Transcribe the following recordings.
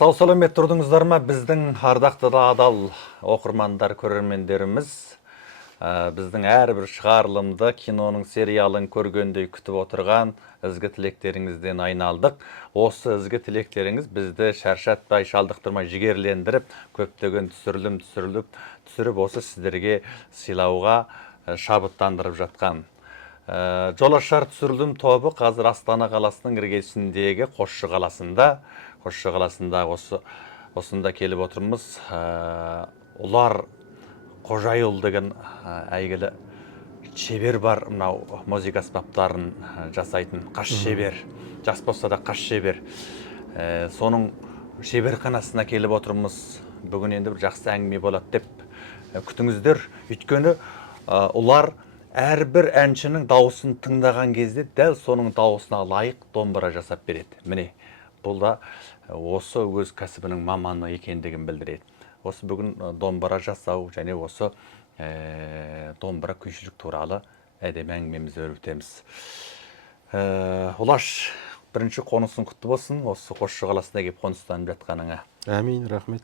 Сау саламет тұрдыңыздар ма? Біздің ардақты да адал оқырмандар, көрермендеріміз біздің әрбір шығарылымды киноның сериалын көргендей күтіп отырған ізгі тілектеріңізден айналдық. Осы ізгі тілектеріңіз бізді шаршатпай, шалдықтырмай, жігерлендіріп, көптеген түсіріп осы сіздерге сыйлауға шабыттандырып жатқан. Жолашар түсірілім тобы қазір Астана қаласының іргесіндегі Қосшы қаласында осында келіп отырмыз. Ұлар Қожайұл деген әйгілі шебер бар, мынау музыка аспаптарын жасайтын қаш шебер, жас болса да қаш шебер. Соның шеберханасына келіп отырмыз. Бүгін енді бір жақсы әңгіме болады деп күтіңіздер. Өйткені ұлар әрбір әншінің дауысын тыңдаған кезде дәл соның дауысына лайық домбыра жасап береді. Міне, бұл да осы өз кәсібінің маманы екендігін білдіреді. Осы бүгін домбыра жасау және осы домбыра күйшілік туралы әдемі әңгімемізді өрбітеміз. Ұлаш, бірінші қонысың құтты болсын, осы Қосшы қаласына келіп қоныстанып жатқаныңа. Әмин, рахмет.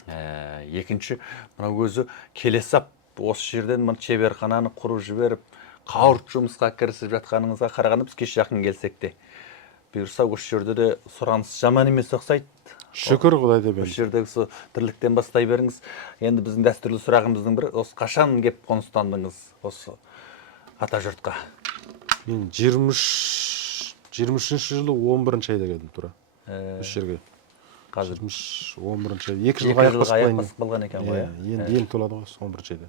Екінші, мынау өзі келесап, осы жерден шеберхананы құрып жіберіп, қауырт жұмысқа кірісіп жатқаныңызға қарағанда біз кеш жақын келсек те. Бұйырса, осы жерде де сұраныс жаман емес ұқсайды. Шүкір Құдайға Осы жердегі тірліктен бастай беріңіз. Енді біздің дәстүрлі сұрағымыздың бірі, осы қашан кеп қоныстандыңыз осы ата жұртқа? Мен 23-ші жылы 11-ші айда келдім тұра. Осы жерге. Қазір 11-ші айда. 2 жылға аяқ басып қалған екен ғой. Енді толады ғой 11-ші айда.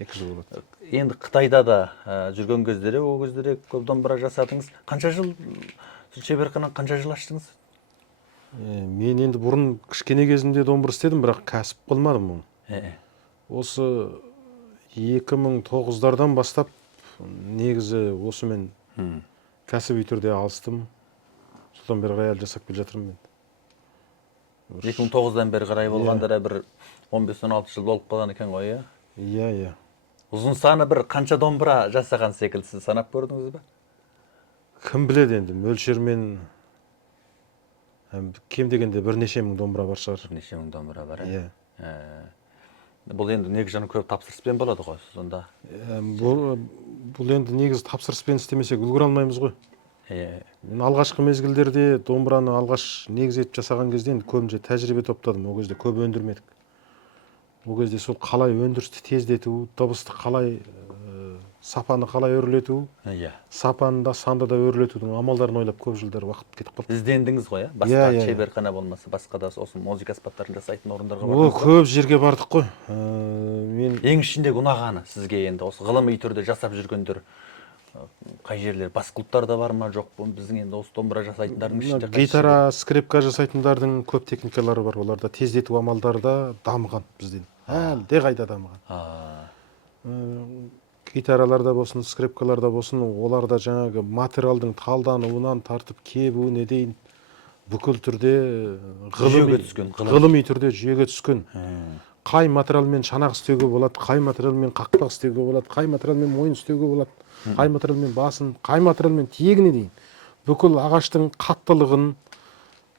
2 жыл болады. Енді Қытайда да жүрген кездері, ол кездері көп домбыра жасадыңыз. Қанша жыл шеберхананы қанша жыл аштыңыз? Мен енді бұрын кішкене кезімде домбыра істедім, бірақ кәсіп қылмадым оны. Осы 2009-дардан бастап негізі осы мен кәсіби түрде алыстым. Содан бері қарай жасап келе жатырмын мен. 2009-дан бері қарай болғанда да бір 15-16 жыл болып қалған екен ғой, иә? Иә. Ұзын саны бір қанша домбыра жасаған секілсіз санап көрдіңіз бе? Кім біледі енді, мөлшермен кем дегенде бірнеше мың домбыра бар шығар. Бірнеше мың домбыра бар, иә? Бұл енді негізі көп тапсырыспен болады ғой, сонда? Бұл енді негізі тапсырыспен істемесек үлгіре алмаймыз ғой. Мен алғашқы мезгілдерде домбыраны алғаш негіз етіп жасаған кезде енді көбінше тәжірибе топтадым. Ол кезде көп өндірмедік. Ол кезде сол қалай өндірісті тездету, дыбысты қалай, сапаны қалай өрлету, сапаны да санды да өрлетудің амалдарын ойлап көп жылдар уақыт кетіп қалды. Іздендіңіз ғой, басқа шеберхана болмаса, басқа да осы музыка аспаптарын жасайтын орындарға бардыңыз ғой? Көп жерге бардық қой. Ең ішіндегі ұнағаны сізге енді осы ғылыми түрде жасап жүргендер қай жерлер? Бас клубтарда бар ма, жоқ па? Біздің енді осы домбыра жасайтындардың ішінде гитара, скрипка жасайтындардың көп техникалары бар. Оларда тездету амалдары да дамыған бізден. Әлде қайда дамыған. Гитараларда болсын, скрипкаларда болсын, оларда жаңағы материалдың талдануынан тартып кебуіне дейін бүкіл түрде ғылыми түрде жүйеге түскен. Қай материалмен шанақ істеуге болады, қай материалмен қақпақ істеуге болады, қай материалмен мойын істеуге болады, қай материалмен басын, қай материалмен тиегіне дейін. Бүкіл ағаштың қаттылығын,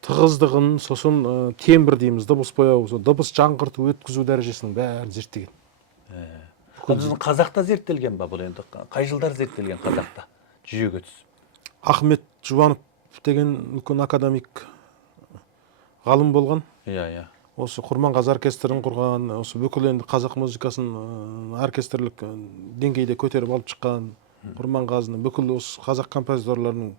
тығыздығын, сосын тембр дейміз, дыбыс бояу, дыбыс жаңғырту, өткізу дәрежесінің бәрін зерттеген. Біздің қазақта зерттелген ба бұл енді? Қай жылдар зерттелген қазақта жүйеге түс? Ахмет Жұбанов деген үлкен академик ғалым болған. Иә. Осы Құрманғазы оркестрін құрған, осы бүкіл енді қазақ музыкасын оркестрлік деңгейде көтеріп алып шыққан Құрманғазыны бүкіл осы қазақ композиторларының,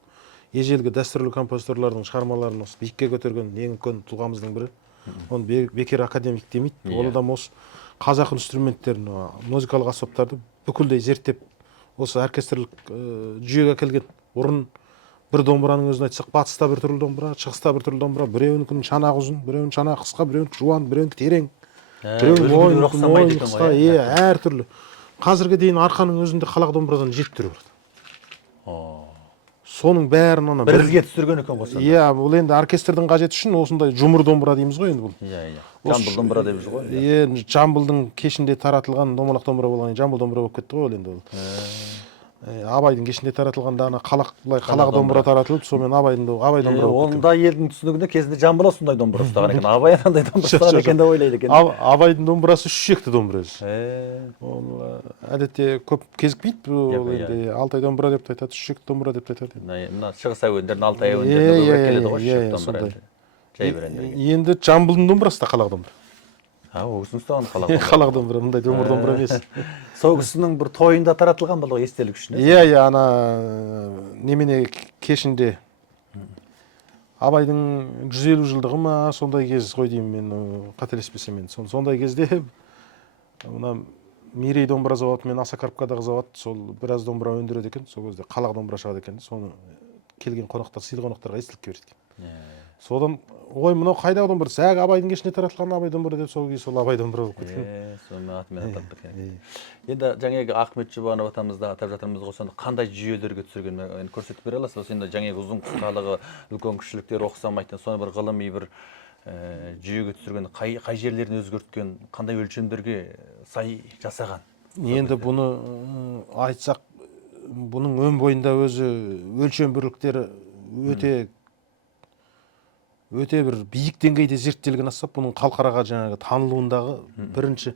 ежелгі дәстүрлі композиторлардың шығармаларын осы биікке көтерген ең үлкен тұлғамыздың бірі. Оны бекер академик демейді. Ол адам осы қазақ инструменттерін, музыкалық аспаптарды бүкілдей зерттеп, осы оркестрлік жүйеге әкелген. Бұрын бір домбыраның өзін айтсақ, батыста бір түрлі домбыра, шығыста бір түрлі домбыра, біреуінікінің шанағы ұзын, біреуінің шанағы қысқа, біреуінікі жуан, біреуінікі терең, біреуінің мойны қысқа, әр түрлі. Қазірге дейін арқаның өзінде қалақ домбырадан 7 түрі бар. Соның бәрін оны бірізге түсірген екен ғой. Иә, бұл енді оркестрдің қажеті үшін осындай жұмыр домбыра дейміз ғой енді бұл. Иә. Жамбыл домбыра дейміз ғой. Жамбылдың кешінде таратылған домалақ домбыра болған, жамбыл домбыра болып кетті ғой енді ол. Абайдың кешінде таратылғанда ана қалақ домбыра таратылып, сонымен абай домбыра болып кеткен. Онда елдің түсінігінде кезінде Жамбыл осындай домбыра ұстаған екен. Абай андай домбыра ұстаған екен деп ойлайды екен. Абайдың домбырасы 3 шекті домбыра. Ол әдетте көп кезікпейді. Ол енді Алтай домбыра деп айтады, 3 шекті домбыра деп айтады. Мына шығыс әуендердің Алтай әуендеріне көбірек келеді ғой, 3 шекті домбыра. Жай береді. Енді Жамбылдың домбырасы да қалақ домбыра. Осыны ұстаған қалақ. Қалақ домбыра, мындай домбыра емес. Сол кісінің бір тойында таратылған болды ғой, естелік үшін. Ана немене кешінде Абайдың 150 жылдығы ма, сондай кез ғой деймін мен, қателеспесем мен. Сондай кезде мына Мерей домбыра заводы мен Асакарпкадағы завод сол біраз домбыра өндіреді екен. Сол кезде қалақ домбыра шығады екен. Соны келген қонақтар, сыйлы қонақтарға естілікке береді екен. Содан ой, мынау қайдағы домбыра? Абайдың кешінде таратылған Абай домбыра деп сол Абай домбыра болып кеткен. Соны атымен атап кеткен. Енді жаңағы Ахмет Жұбанов атамызда атап жатырмыз ғой, сонда қандай жүйелерге түсірген көрсетіп бере аласыз? Енді жаңағы ұзын қысқалығы, үлкен кішіліктер оқысамайтын, соны бір ғылыми бір жүйеге түсірген, қай жерлерін өзгерткен, қандай өлшемдерге сай жасаған? Енді бұны айтсақ, бұның өн бойында өзі өлшем бірліктері өте бір биік деңгейде зерттелген асап, бұның халықараға жаңағы танылуындағы бірінші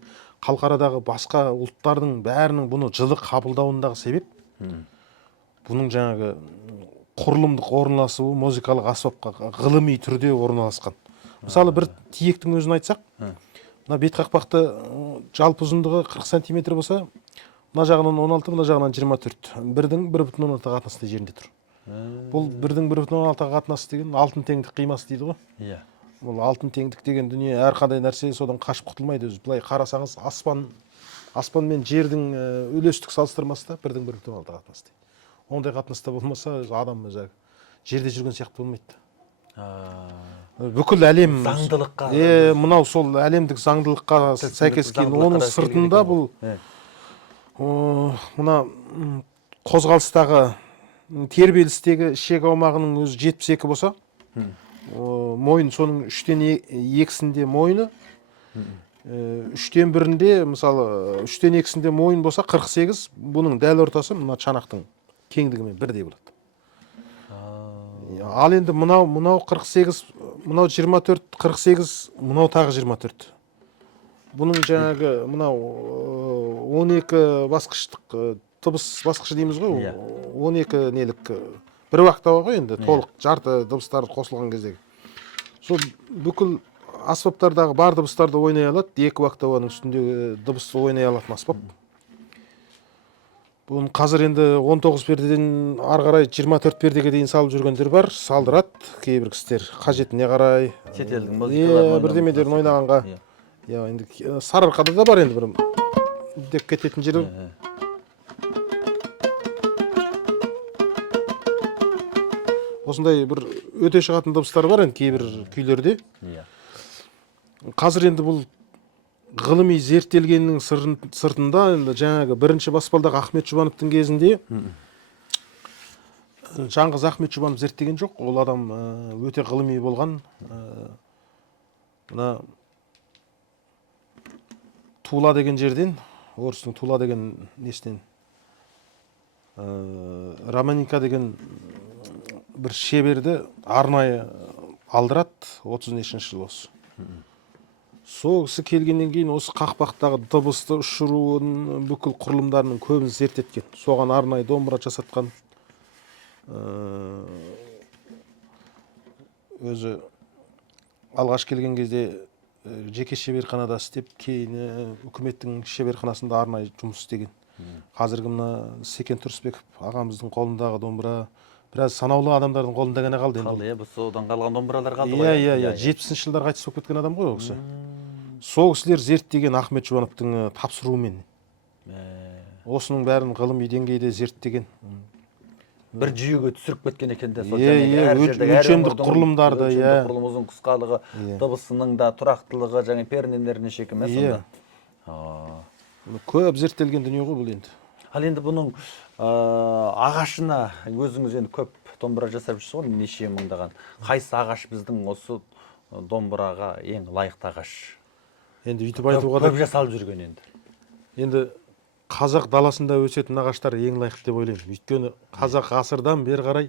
халықарадағы басқа ұлттардың бәрінің бұны жылы қабылдауындағы себеп бұның жаңағы құрылымдық орналасуы музыкалық аспапқа ғылыми түрде орналасқан. Мысалы бір тиектің өзін айтсақ, мына бет қақпақты жалпы ұзындығы 40 сантиметр болса, мына жағынан 16, мына жағынан 24. Бірдің 1,16 қатынасты жерінде тұр. Бұл бірдің 1,16 қатынасы деген алтын теңдік қимасы дейді ғой. Иә. Бұл алтын теңдік деген дүние әрқандай нәрсе содан қашып құтылмайды. Өзі былай қарасаңыз, аспан мен жердің үлестік салыстырмасы да бірдің 1,16 қатынасы дейді. Ондай қатынаста болмаса, адам өзі жерде жүрген сияқты болмайды. Бүкіл әлем заңдылыққа, мынау сол әлемдік заңдылыққа сәйкес келген. Оның сыртында бұл мына қозғалыстағы тербелістегі ішек аумағының өзі 72 болса, мойын соның 3-тен 2-сінде мойыны, 3-тен 1-інде, мысалы 3-тен 2-сінде мойын болса 48, бұның дәл ортасы мына чанақтың кеңдігімен бірдей болады. Ал енді мынау 48, мынау 24, 48, мынау тағы 24. Бұның жаңағы мынау 12 басқыштық дыбыс басқышы дейміз ғой, 12 нелік бір октава ғой енді, толық жарты дыбыстары қосылған кездегі. Сол бүкіл аспаптардағы бар дыбыстарды ойнай алады, 2 октаваның үстіндегі дыбысты ойнай алатын аспап. Бұны қазір енді 19 пердеден арғарай 24 пердеге дейін салып жүргендер бар, салдырат кейбір кісілер қажетіне қарай. Шетелдің музыкаларын бірдемелерін ойнағанға. Енді Сарыарқада да бар енді бір деп кететін жері. Осындай бір өте шығатын дыбыстар бар енді кейбір күйлерде. Қазір енді бұл ғылыми зерттелгеннің сыртында енді жаңағы бірінші баспалдағы Ахмет Жұбановтың кезінде жаңғыз Ахмет Жұбанов зерттеген жоқ. Ол адам өте ғылыми болған. Мына Тула деген жерден, орыстың Тула деген несінен Романика деген бір шеберді арнайы алдырат 30-нешінші жыл осы. Сол кісі келгеннен кейін осы қақпақтағы дыбысты ұшыруын бүкіл құрылымдарының көбін зерттеткен. Соған арнайы домбыра жасатқан. Өзі алғаш келген кезде жеке шеберханада істеп, кейін үкіметтің шеберханасында арнайы жұмыс істеген. Қазіргі мына Секен Тұрысбеков ағамыздың қолындағы домбыра біраз санаулы адамдардың қолында ғана қалды. Бұл содан қалған домбыралар қалды ғой. 70-ші жылдар қайтыс болып кеткен адам ғой ол кісі. Сол кісілер зерттеген Ахмет Жұбановтың тапсыруымен. Осының бәрін ғылыми деңгейде зерттеген. Бір жүйеге түсіріп кеткен екен де. Өлшемдік құрылымдарды. Өлшемдік құрылым, ұзын қысқалығы, дыбысының да тұрақтылығы, және пернелеріне шекіме сонда. Көп зерттелген дүние ғой бұл енді. Ал енді бұның ағашына өзіңіз енді көп домбыра жасап жүрсіз ғой, неше мыңдаған. Қайсы ағаш біздің осы домбыраға ең лайықты ағаш? Енді үйтіп айтуға да көп жасалып жүрген енді. Енді қазақ даласында өсетін ағаштар ең лайықты деп ойлаймын. Өйткені қазақ ғасырдан бері қарай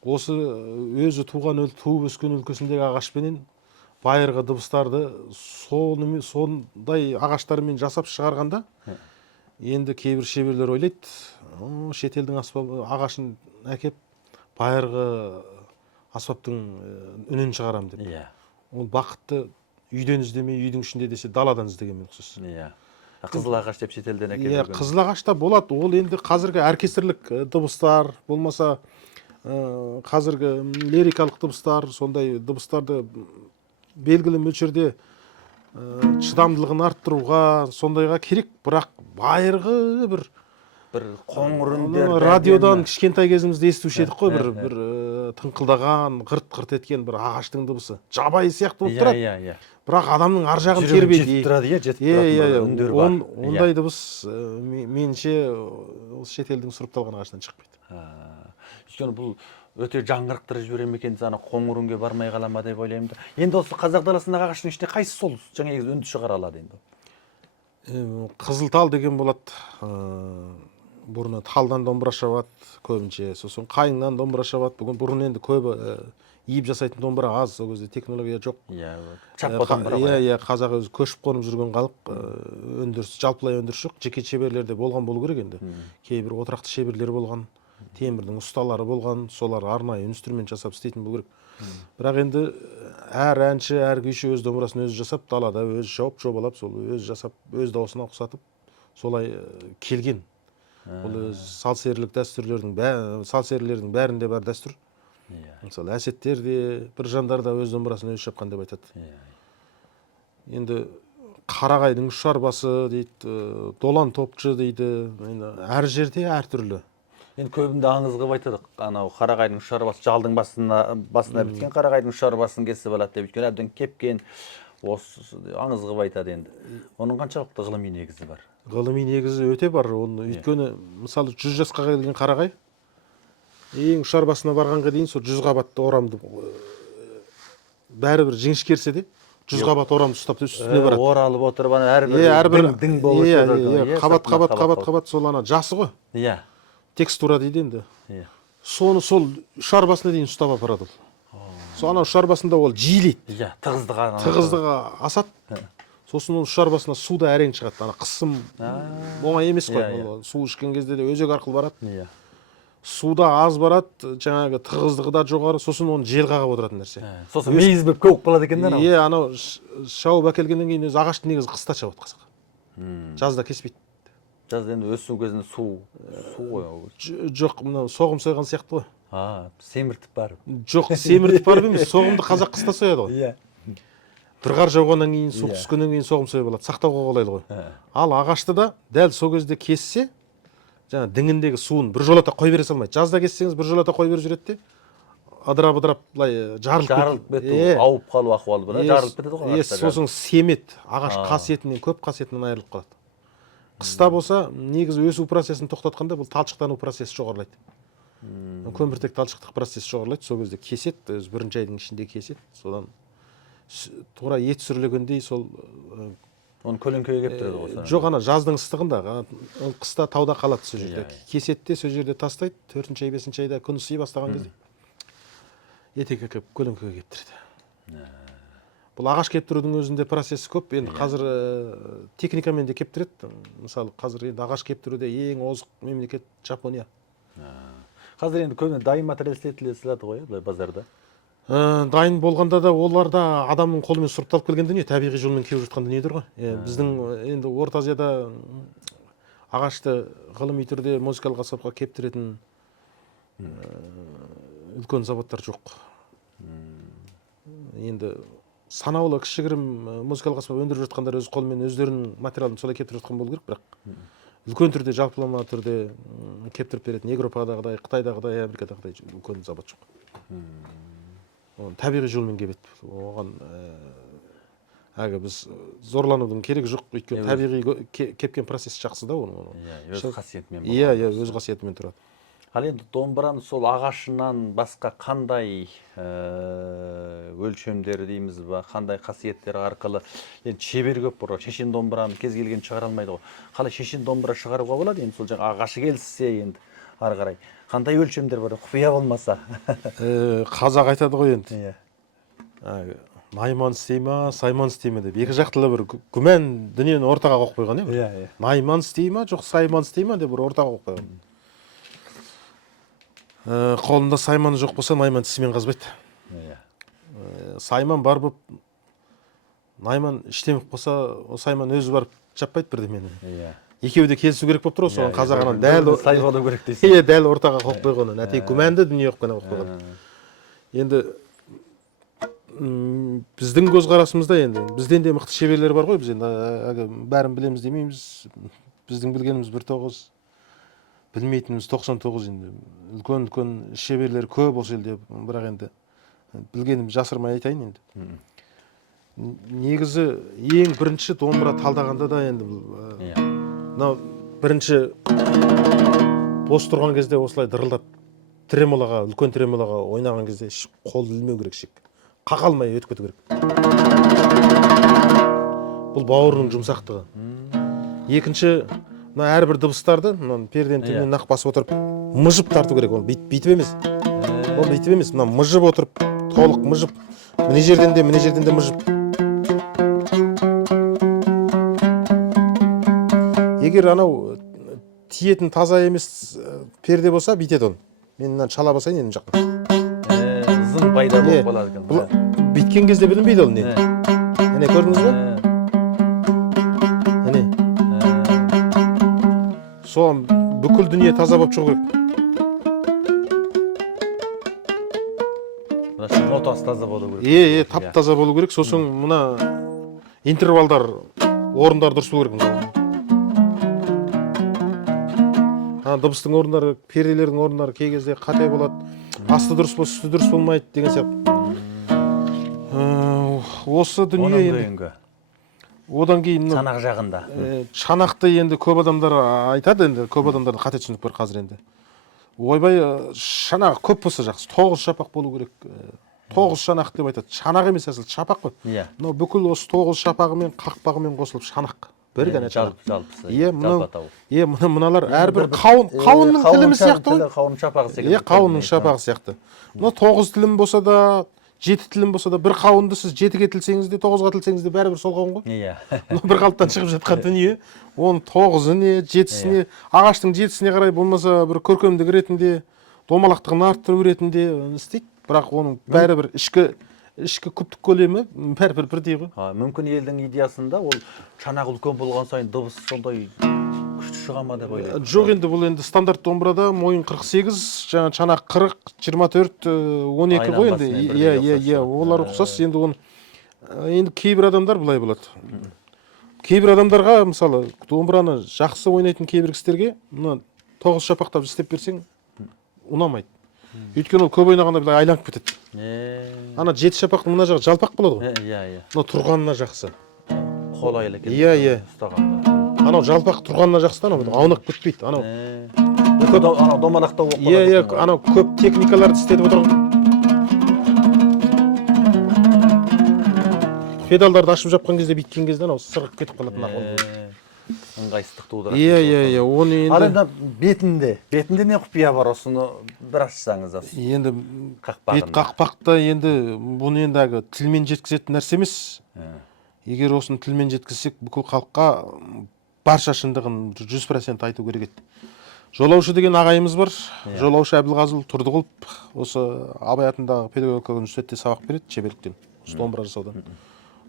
осы өзі туып өскен өлкесіндегі ағашпенен байырғы дыбыстарды сондай ағаштармен жасап шығарғанда, енді кейбір шеберлер ойлайды, шетелдің ағашын әкеп байырғы аспаптың үнін шығарам деп. Ол бақытты үйден іздемей, үйдің ішінде десе, даладан іздегенмен ұқсас. Қызыл ағаш деп шетелден әкелген. Қызыл ағашта болады. Ол енді қазіргі оркестрлік дыбыстар, болмаса қазіргі лирикалық дыбыстар, сондай дыбыстарды белгілі мөлшерде шыдамдылығын арттыруға, сондайға керек, бірақ байырғы бір қоңыр үндер, радиодан кішкентай кезімізде естуші едік қой, бір тыңқылдаған, ғырт-ғырт еткен бір ағаштың дыбысы. Жабайы сияқты болып тұрады. Бірақ адамның ар жағын тербейді. Ондай дыбыс меніңше шетелдің сұрыпталған ағашынан шықпайды. Өйткені бұл өте жаңғырықтырып жіберем екен, қоңыр үнге бармай қала ма деп ойлаймын да. Енді осы қазақ даласындағы ағаштың ішінде қайсы сол жаңа үнді шығара алады енді? Қызыл тал деген болады. Бұрын талдан домбыра шабады көбінше, сосын қайыңнан домбыра шабады. Бұрын енді көбі иіп жасайтын домбыра аз, сол кезде технология жоқ. Чаппа домбыра. Қазақ өзі көшіп қонып жүрген халық, өндіріс, жалпылай өндіріс жоқ. Жеке шеберлерде болған болу керек енді. Кейбір отырақты шеберлер болған, темірдің ұсталары болған, солар арнайы инструмент жасап істейтін болу керек. Бірақ енді әр әнші, әр күйші өз домбырасын өзі жасап, далада өзі шауып, жобалап, сол өзі жасап, өз дауысына ұқсатып, солай келген. Бұл сал-серілік дәстүрлердің, сал-серілердің бәрінде бар дәстүр. Мысалы, әсеттер де, бір жандар да өз домбырасын өзі шапқан деп айтады. Енді қарағайдың ұшарбасы дейді, долан топчы дейді, әр жерде әр түрлі. Енді көбінде аңыз қылып айтады, анау қарағайдың ұшарбасы жалдың басына біткен қарағайдың ұшарбасын кесіп алады деп, өйткені әбден кепкен, осы аңыз қылып айтады енді. Оның қаншалықты ғылыми негізі бар? Ғылыми негізі өте бар. Өйткені мысалы 100 жасқа келген қарағай ең ұшарбасына барғанға дейін сол 100 қабатты орамды бәрібір жіңішкерсе де 100 қабат орамды ұстап үстіне барады. Оралып отырып, әрбір дің болып отырады. Қабат сол ана жасы ғой. Текстура дейді енді. Соны сол ұшарбасына дейін ұстап апарады ол. Сол ана ұшарбасында ол жиілейді. Тығыздығы асады. Сосын ол ұшарбасына суда әрең шығады. Ана қысым оңай емес қой. Су ішкен кезде де өзек арқылы барады. Суда аз барады, жаңағы тығыздығы да жоғары, сосын оны жел қағып отыратын нәрсе. Сосын мейіз болып көк болады екен де. Анау шауып әкелгеннен кейін өзі ағашты негізі қыста шабады қазақ. Жазда кеспейді. Жазда енді өсу кезінде су ғой. Жоқ, мынау соғым сойған сияқты ғой. Семіртіп барып. Жоқ, семіртіп барып емес, соғымды қазақ қыста сояды ғой. Бір қар жауғаннан кейін, су түскеннен кейін соғым сойып алады, сақтауға қолайлы ғой. Ал ағашты да дәл сол кезде кессе, жаңа діңіндегі суын бір жолата қой бере салмайды. Жазда кессеңіз бір жолата қой беріп жүреді де, ыдырап былай жарылып кетеді. Ауып қалу ахуалы бар, жарылып кетеді ғой ағашта. Сосын семет, ағаш қасиетінен, көп қасиетінен айырылып қалады. Қыста болса, негізі өсу процесін тоқтатқанда бұл талшықтану процесі жоғарылайды. Көміртек талшықтық процесі жоғарылайды, сол кезде кеседі, өзі бірінші айдың ішінде кеседі. Содан тура ет сүрлегендей сол оны көлеңкеге кеп тұрады ғой. Жоқ, ана жаздың ыстығында, қыста тауда қалады сол жерде. Кеседі де сол жерде тастайды, 4-ші ай, 5-ші айда күн ысый бастаған кезде етекке кеп көлеңкеге кептіреді. Бұл ағаш кептірудің өзінде процесі көп. Енді қазір техникамен де кептіреді. Мысалы, қазір енді ағаш кептіруде ең озық мемлекет Жапония. Қазір енді көбіне дайын материал істетіледі ғой, базарда. Дайын болғанда да оларда адамның қолымен сұрыпталып келген дүние, табиғи жолмен кеуіп жатқан дүниелер ғой. Біздің енді Орта Азияда ағашты ғылыми түрде музыкалық аспапқа кептіретін үлкен заводтар жоқ. Енді санаулы кішігірім музыкалық аспап өндіріп жатқандар өз қолымен өздерінің материалын солай кептіріп жатқан болу керек, бірақ үлкен түрде, жалпылама түрде кептіріп беретін Европадағыдай, Қытайдағыдай, Америкадағыдай үлкен завод жоқ. Табиғи жолмен кебеді. Оған біз зорланудың керегі жоқ, өйткені табиғи кепкен процесс жақсы да оның. Өз қасиетімен. Өз қасиетімен тұрады. Ал енді домбыраны сол ағашынан басқа қандай өлшемдері дейміз ба, қандай қасиеттері арқылы енді шебер көп бар. Шешен домбыраны кез келген шығара алмайды ғой. Қалай шешен домбыра шығаруға болады енді сол жаңа ағашы келсе енді ары қарай қандай өлшемдер бар, құпия болмаса. Қазақ айтады ғой енді. Иә. Найман істей ма, Сайман істей ма деп. Екі жақтылы бір күмән дүниені ортаға қойып қойған иә. Иә. Найман істей ма, жоқ Сайман істей ма деп бір ортаға қойып қойған. Қолында Сайман жоқ болса, Найман тісімен қазбайды. Сайман бар болып, Найман іштеміп болса, Сайман өзі барып жаппайды бірдемені. Екеуі де келісу керек болып тұр, соған қазағынан дәл сай болу керек дейсің. Иә, дәл ортаға қойып қойған. Нәтиже күмәнді дүние қойып қойған. Енді біздің көзқарасымызда енді бізден де мықты шеберлер бар ғой, біз енді бәрін білеміз демейміз. Біздің білгеніміз 1-9, білмейтініміз 99 енді. Үлкен шеберлер көп осы елде, бірақ енді білгенімді жасырмай айтайын енді. Негізі ең бірінші домбыра талдағанда да енді мынау бірінші бос тұрған кезде осылай дырылдап тремолаға, үлкен тремолаға ойнаған кезде қол ілмеу керек шек. Қақалмай өтіп кету керек. Бұл бауырының жұмсақтығы. Екінші, мына әрбір дыбыстарды перден төмен нақ басып отырып мыжып тарту керек. Ол бүйтіп емес. Ол бүйтіп емес. Мына мыжып отырып, толық мыжып, міне жерден де мыжып. Егер анау тиетін таза емес перде болса, бүйтеді оны. Мен мынаны шала басайын енді жақтан. Зың пайда болып болады екен. Бүйткен кезде білінбейді ол не. Әне көрдіңіз бе? Әне. Соған бүкіл дүние таза болып шығу керек. Нотасы таза болу керек. Тап таза болу керек. Сосын мына интервалдар, орындар дұрыс болу керек. Дыбыстың орындары, перделердің орындары кей кезде қате болады. Асты дұрыс болса, үсті дұрыс болмайды деген сияқты. Осы дүние енді. Одан кейін шанақ жағында. Шанақты енді көп адамдар айтады, енді көп адамдардың қате түсінік бар қазір енді. Ойбай, шанағы көп болса жақсы, 9 шапақ болу керек. 9 шанақ деп айтады. Шанақ емес әсіл, шапақ қой. Мынау бүкіл осы 9 шапағымен, қақпағымен қосылып шанақ. Бір ғана жалпысы. Мыналар әрбір қауынның тілімі сияқты ғой. Қауын шапағы секілді. Қауынның шапағы сияқты. Мына 9 тілім болса да, 7 тілім болса да, бір қауынды сіз 7-ге тілсеңіз де, 9-ға тілсеңіз де бәрібір сол қауын ғой. Бір қалыптан шығып жатқан дүние. Оның 9-іне, 7-сіне, ағаштың 7-сіне қарай болмаса бір көркемдік ретінде, домалақтығын арттыру ретінде істейді. Бірақ оның бәрібір ішкі күптік көлемі бәрібір бірдей ғой. Мүмкін елдің идеясында ол шанақ үлкен болған сайын дыбыс сондай күшті шыға ма деп ойлаймын. Жоқ, енді бұл енді стандарт домбырада мойын 48, жаңа шанақ 40, 24, 12 ғой енді. Олар ұқсас. Енді оны енді кейбір адамдар былай болады. Кейбір адамдарға, мысалы, домбыраны жақсы ойнайтын кейбір кісілерге мына 9 шапақтап істеп берсең, ұнамайды. Өйткені ол көп ойнағанда былай айланып кетеді. Ана 7 шапақтың мына жағы жалпақ болады ғой. Мына тұрғанына жақсы. Қолайлы екен. Ұстағанда. Анау жалпақ тұрғанына жақсы да, аунап кетпейді. Анау домалақта оқып қалады. Анау көп техникаларды істетіп отырған. Педалдарды ашып жапқан кезде, бүйткен кезде анау сырғып кетіп қалады. Ыңғайсыздық тудырады. Оны енді. Ал енді бетінде не құпия бар, осыны бір ашсаңыз. Енді бет қақпақта енді бұны енді тілмен жеткізетін нәрсе емес. Егер осыны тілмен жеткізсек, бүкіл халыққа барша шындығын 100% айту керек еді. Жолаушы деген ағайымыз бар. Жолаушы Әбілғазыл Тұрдығұлов осы Абай атындағы педагогика университетте сабақ береді, шеберліктен, домбыра жасаудан.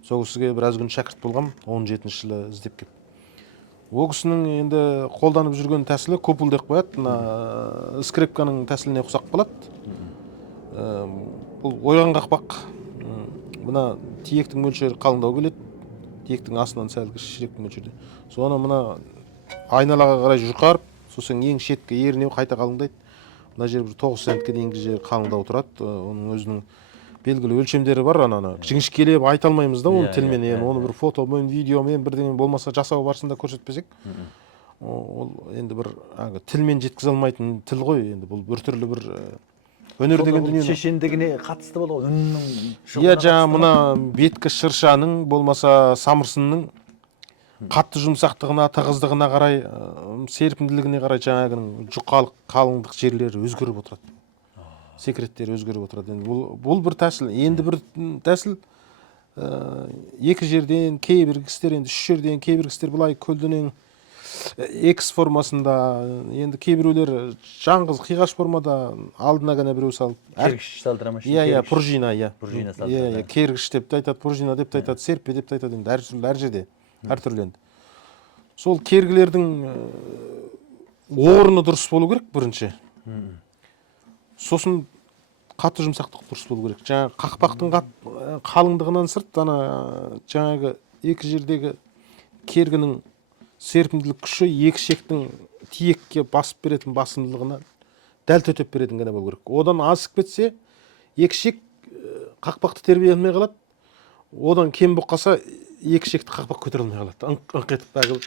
Сол кісіге біраз күн шәкірт болғам, 17-ші жылы іздеп келіп. Ол кісінің енді қолданып жүрген тәсілі көпул деп қояды. Мына скрипканың тәсіліне ұқсап қалады. Бұл ойған қақпақ. Мына тиектің мөлшері қалыңдау келеді. Тиектің астынан сәл кішірек мөлшерде. Соны мына айналаға қарай жұқарып, сосын ең шеткі ерінеу қайта қалыңдайды. Мына жер бір 9 сантке дейінгі жер қалыңдау тұрады. Оның өзінің белгілі өлшемдері бар. Жіңішкелеп айта алмаймыз да оны тілмен. Оны бір фотомен, видеомен бірдеңе болмаса жасау барысында көрсетпесек. ол енді бір тілмен жеткізе алмайтын тіл ғой, енді бұл біртүрлі бір өнер деген дүние. шешендігіне қатысты болған үннің Иә, жаңа мына беткі шыршаның болмаса самырсынның қатты жұмсақтығына, тығыздығына қарай, серпімділігіне қарай жаңағының жұқалық, қалыңдық жерлері өзгеріп отырады. Секреттері өзгеріп отырады. Енді бұл бір тәсіл. Енді бір тәсіл екі жерден кейбір кісілер, енді үш жерден кейбір кісілер былай көлденең X формасында, енді кейбіреулер жаңғыз қиғаш формада алдына ғана біреу салып, кергіш салдыра ма? Иә, пружина, Пружина салдыра. Иә, кергіш деп те айтады, пружина деп те айтады, серппе деп те айтады, енді әр жерде, әртүрлі енді. Сол кергілердің орны дұрыс болу керек бірінші. Сосын қатты жұмсақтық дұрыс болу керек. Жаңағы қақпақтың қалыңдығынан сырт, жаңағы екі жердегі кергінің серпімділік күші екі шектің тиекке басып беретін басымдылығына дәл төтеп беретін ғана болу керек. Одан асып кетсе, екі шек қақпақты тербей алмай қалады. Одан кем болып қалса, екі шекті қақпақ көтере алмай қалады. Ыңқ етіп бәгіл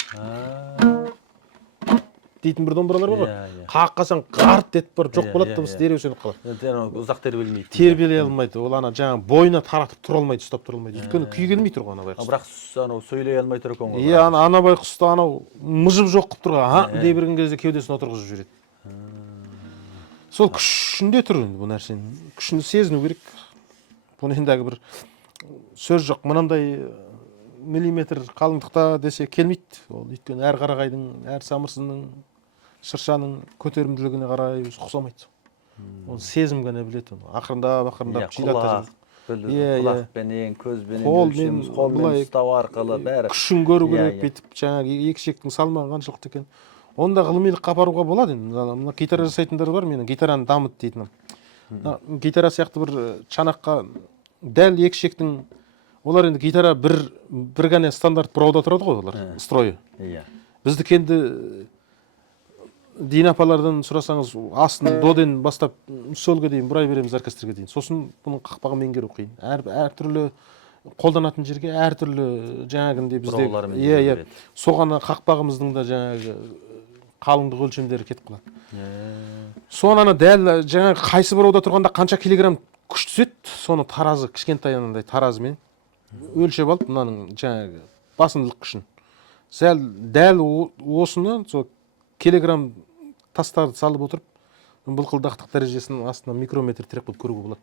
дейтін бір домбыралар бар ғой. Қаққасаң қарт етіп бар, жоқ болады, дыбыс дереу сөніп қалады. Ұзақ тербелмейді. Тербелей алмайды. Ол жаңа бойына таратып тұра алмайды, ұстап тұра алмайды. Өйткені күй келмей тұр ғой ана байқұс. Бірақ сөйлей алмай тұр екен ғой. Иә, ана байқұсты анау мыжып жоқ қылып тұрған, дей берген кезде кеудесін отырғызып жібереді. Сол күшінде тұр енді бұл нәрсенің. Күшін сезіну керек. Бұны ендігі бір сөз жоқ, мынандай миллиметр қалыңдықта десе келмейді. Ол өйткені әр қарағайдың, әр самырсынның, шыршаның көтерімділігіне қарай ұқсамайды. Ол сезім ғана біледі. Ақырындап құлақ, құлақпенен, көзбенен өлшеміз, қолмен ұстау арқылы бәрі. Күшін көру керек, бүйтіп жаңағы екі шектің салмағы қаншалықты екен. Оны да ғылымилыққа апаруға болады. Мына гитара жасайтындар бар, менің гитараны дамыт дейтінім. Гитара сияқты бір чанаққа дәл екі шектің, олар енді гитара бір ғана стандарт бұрауда тұрады ғой, олар стройы. Біздікі енді Дина апалардан сұрасаңыз, астын доден бастап солға дейін бұрай береміз оркестрге дейін. Сосын бұның қақпағын меңгеру қиын. Әртүрлі қолданатын жерге әртүрлі жаңағындай бізде соған қақпағымыздың да жаңағы қалыңдық өлшемдері кетіп қалады. Соны дәл жаңағы қайсы бұрауда тұрғанда қанша килограмм күш түседі, соны таразы, кішкентай анандай таразымен өлшеп алып, мынаның жаңағы басымдылық күшін. Дәл осыны сол килограмм тастарды салып отырып, былқылдақтық дәрежесінің астына микрометр тірек болып көруге болады.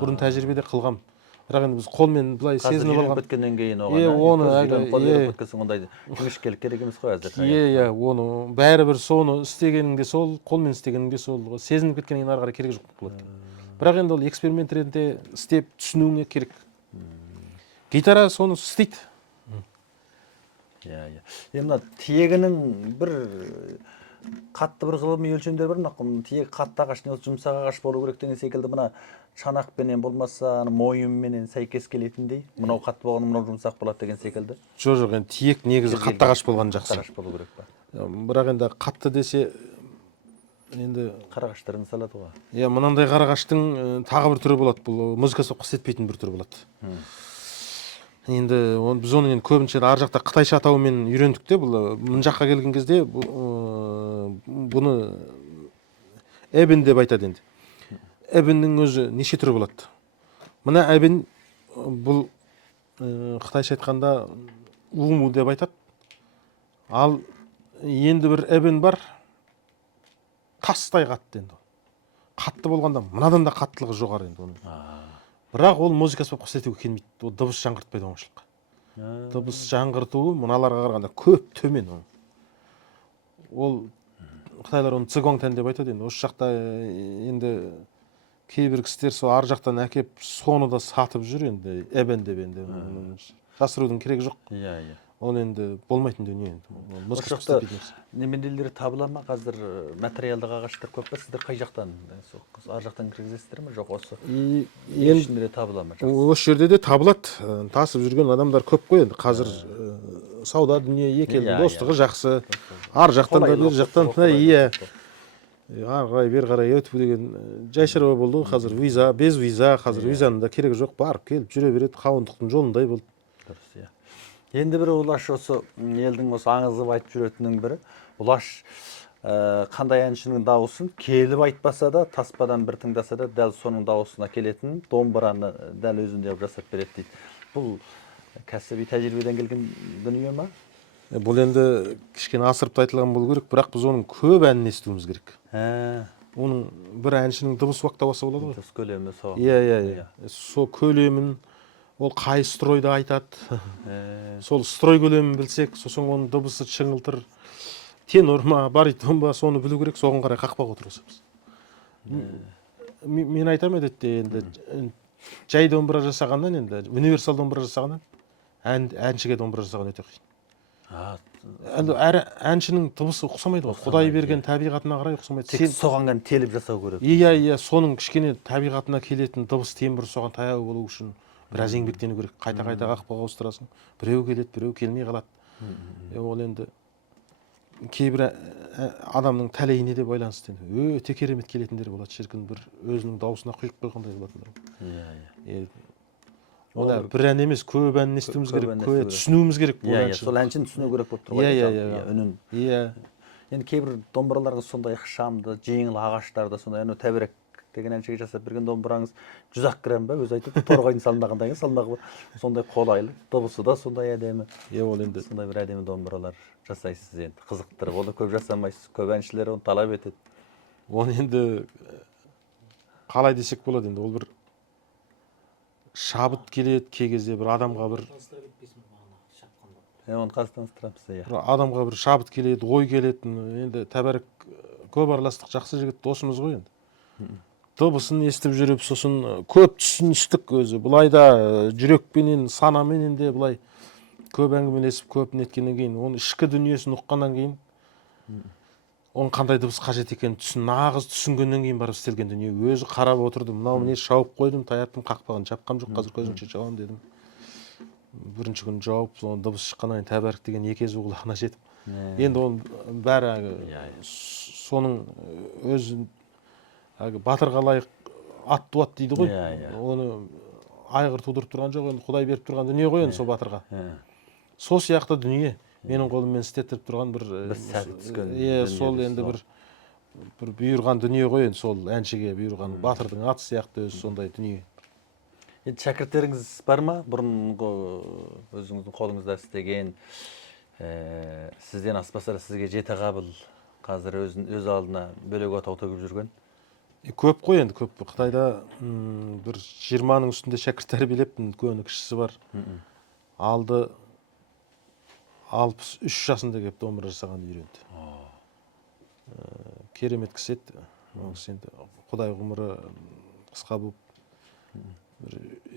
Бұрын тәжірибеде қылғам. Бірақ енді біз қолмен былай сезініп алған. Қазір біткеннен кейін оған ондай жіңішкелік керек емес қой әзір. Иә, оны бәрібір соны істегеніңде сол, қолмен істегеніңде сол, сезініп кеткеннен кейін ары қарай керек жоқ болады. Бірақ енді ол эксперимент ретінде істеп түсінуіңе керек. Гитара соны істейді. Иә. Мына тиегінің бір қатты бір ғылыми өлшемдер бар, тиек қатты ағаш не жұмсақ ағаш болу керек деген секілді, мына шанақпенен болмаса мойынменен сәйкес келетіндей, мынау қатты болғанда мынау жұмсақ болады деген секілді. Жоқ, енді тиек негізі қатты ағаш болған жақсы. Ағаш болу керек па? Бірақ енді қатты десе енді қарағаштарын салады ғой. Иә, мынандай қарағаштың тағы бір түрі болады, бұл музыкасы құс етпейтін бір түрі болады. Енді біз оны көбінше ар жақта қытайша атауымен үйрендік те, бұл мына жаққа келген кезде бұны эбен деп айтады енді. Эбеннің өзі неше түрі болады. Мына эбен бұл қытайша айтқанда уму деп айтады. Ал енді бір эбен бар, тастай қатты енді. Қатты болғанда мынадан да қаттылығы жоғары енді оның. Бірақ ол музыкасы болып құс етуге келмейді. Ол дыбыс жаңғыртпайды оңашылыққа. Дыбыс жаңғыртуы мыналарға қарағанда көп төмен. Ол Қытайлар оны цигоңтан деп айтады енді. Осы жақта енді кейбір кісілер сол ар жақтан әкеп соны да сатып жүр енді. Эбен деп енді. Жасырудың керегі жоқ. Иә. Ол енді болмайтын дүние енді. Музыкасы неменелері табыла ма? Қазір материалдық ағаштар көп па? Сіздер қай жақтан? Ар жақтан кіргізесіздер ме? Жоқ, осы ішінде табыла ма? Осы жерде де табылады. Тасып жүрген адамдар көп қой енді. Қазір сауда дүние екі елдің достығы жақсы. Ар жақтан да бер жақтан иә. Ары қарай бер қарай өтіп деген жай шаруа болды. Қазір виза, без виза, қазір визаның да керегі жоқ. Барып келіп жүре береді. Қауындықтың жолындай болды. Дұрыс, иә. Енді бір Улаш осы елдің осы аңызып айтып жүретіннің бірі. Улаш қандай әншінің дауысын келіп айтпаса да, таспадан бір тыңдаса да, дәл соның дауысына келетін домбыраны дәл өзінде жасап береді дейді. Бұл кәсіби тәжірибеден келген дүние ма? Бұл енді кішкене асырып айтылған болу керек, бірақ біз оның көп әнін естуіміз керек. Оның бір әншінің дыбыс уақтабасы болады ғой. Дыбыс көлемі сол. Иә. Сол көлемін, ол қай стройда айтады. Сол строй көлемін білсек, сосын оның дыбысы шыңылтыр, тенор ма, баритон ба, соны білу керек, соған қарай қақпақ отырғызамыз. Мен айтам әдетте енді жай домбыра жасағаннан, енді универсал домбыра жасағаннан әншіге домбыра жасаған өте қиын. Әр әншінің дыбысы ұқсамайды ғой. Құдай берген табиғатына қарай ұқсамайды. Тек соған ғана теліп жасау керек. Иә, соның кішкене табиғатына келетін дыбыс тембрі соған таяу болу үшін біраз еңбектену керек. Қайта қақпаға ауыстырасың. Біреу келеді, біреу келмей қалады. Ол енді кейбір адамның тәлейіне де байланысты. Өте керемет келетіндер болады. Шіркін бір өзінің даусына құйып қойғандай болады. Ода бір ән емес, көп әнін естуіміз керек, түсінуіміз керек. Сол әншіні түсіну керек болып тұр ғой. Үнін. Енді кейбір домбыраларға сондай ықшамды, жеңіл ағаштарда сондай тәбірек деген әншіге жасап берген домбыраңыз 100 грамм ба, өзі айтып торғайдың салмағындай салмағы сондай қолайлы, дыбысы да сондай әдемі. Ол енді сондай бір әдемі домбыралар жасайсыз енді, қызықтырып. Оны көп жасамайсыз, көп әншілер оны талап етеді. Оны енді қалай десек болады, енді ол бір шабыт келеді, кей кезде бір адамға бір оны қазтаныстырамыз. Бір адамға бір шабыт келеді, ой келеді. Енді тәбәрік көп араластық, жақсы жігіт, досымыз ғой енді. Дыбысын естіп жүріп, сосын көп түсіністік өзі. Бұлайда жүрекпенен, санаменен де бұлай көп әңгімелесіп, көп неткеннен кейін, оның ішкі дүниесін ұққаннан кейін, оның қандай дыбыс қажет екенін нағыз түсінгеннен кейін барып істелген дүние. Өзі қарап отырдым, мынау не шауып қойдым, таяттым, қақпағын жапқам жоқ, қазір көзіңше жауам дедім. Бірінші күн жауып, соның дыбыс шыққаннан кейін тәбәрік деген екезу құлағына жетіп. Енді оның бәрі соның өзі батырға лайық ат туат дейді ғой. Оны айғыр тудырып тұрған жоқ, енді Құдай беріп тұрған дүние ғой енді сол батырға. Сол сияқты дүние менің қолыммен істеттіріп тұрған бір сәті түскен. Сол енді бір бұйырған дүние ғой енді, сол әншіге бұйырған батырдың аты сияқты өзі сондай дүние. Енді шәкірттеріңіз бар ма? Бұрынғы өзіңіздің қолыңызда істеген, сізден аспаса сізге жете қабыл, қазір өз алдына бөлек отау төгіп жүрген? Көп қой енді, көп. Қытайда бір 20-ның үстінде шәкірт тәрбиелеппін, көні кішісі бар. Алды 63 жасында келіп домбыра жасағанды үйренді. Керемет кісі еді. Құдай ғұмыры қысқа болып,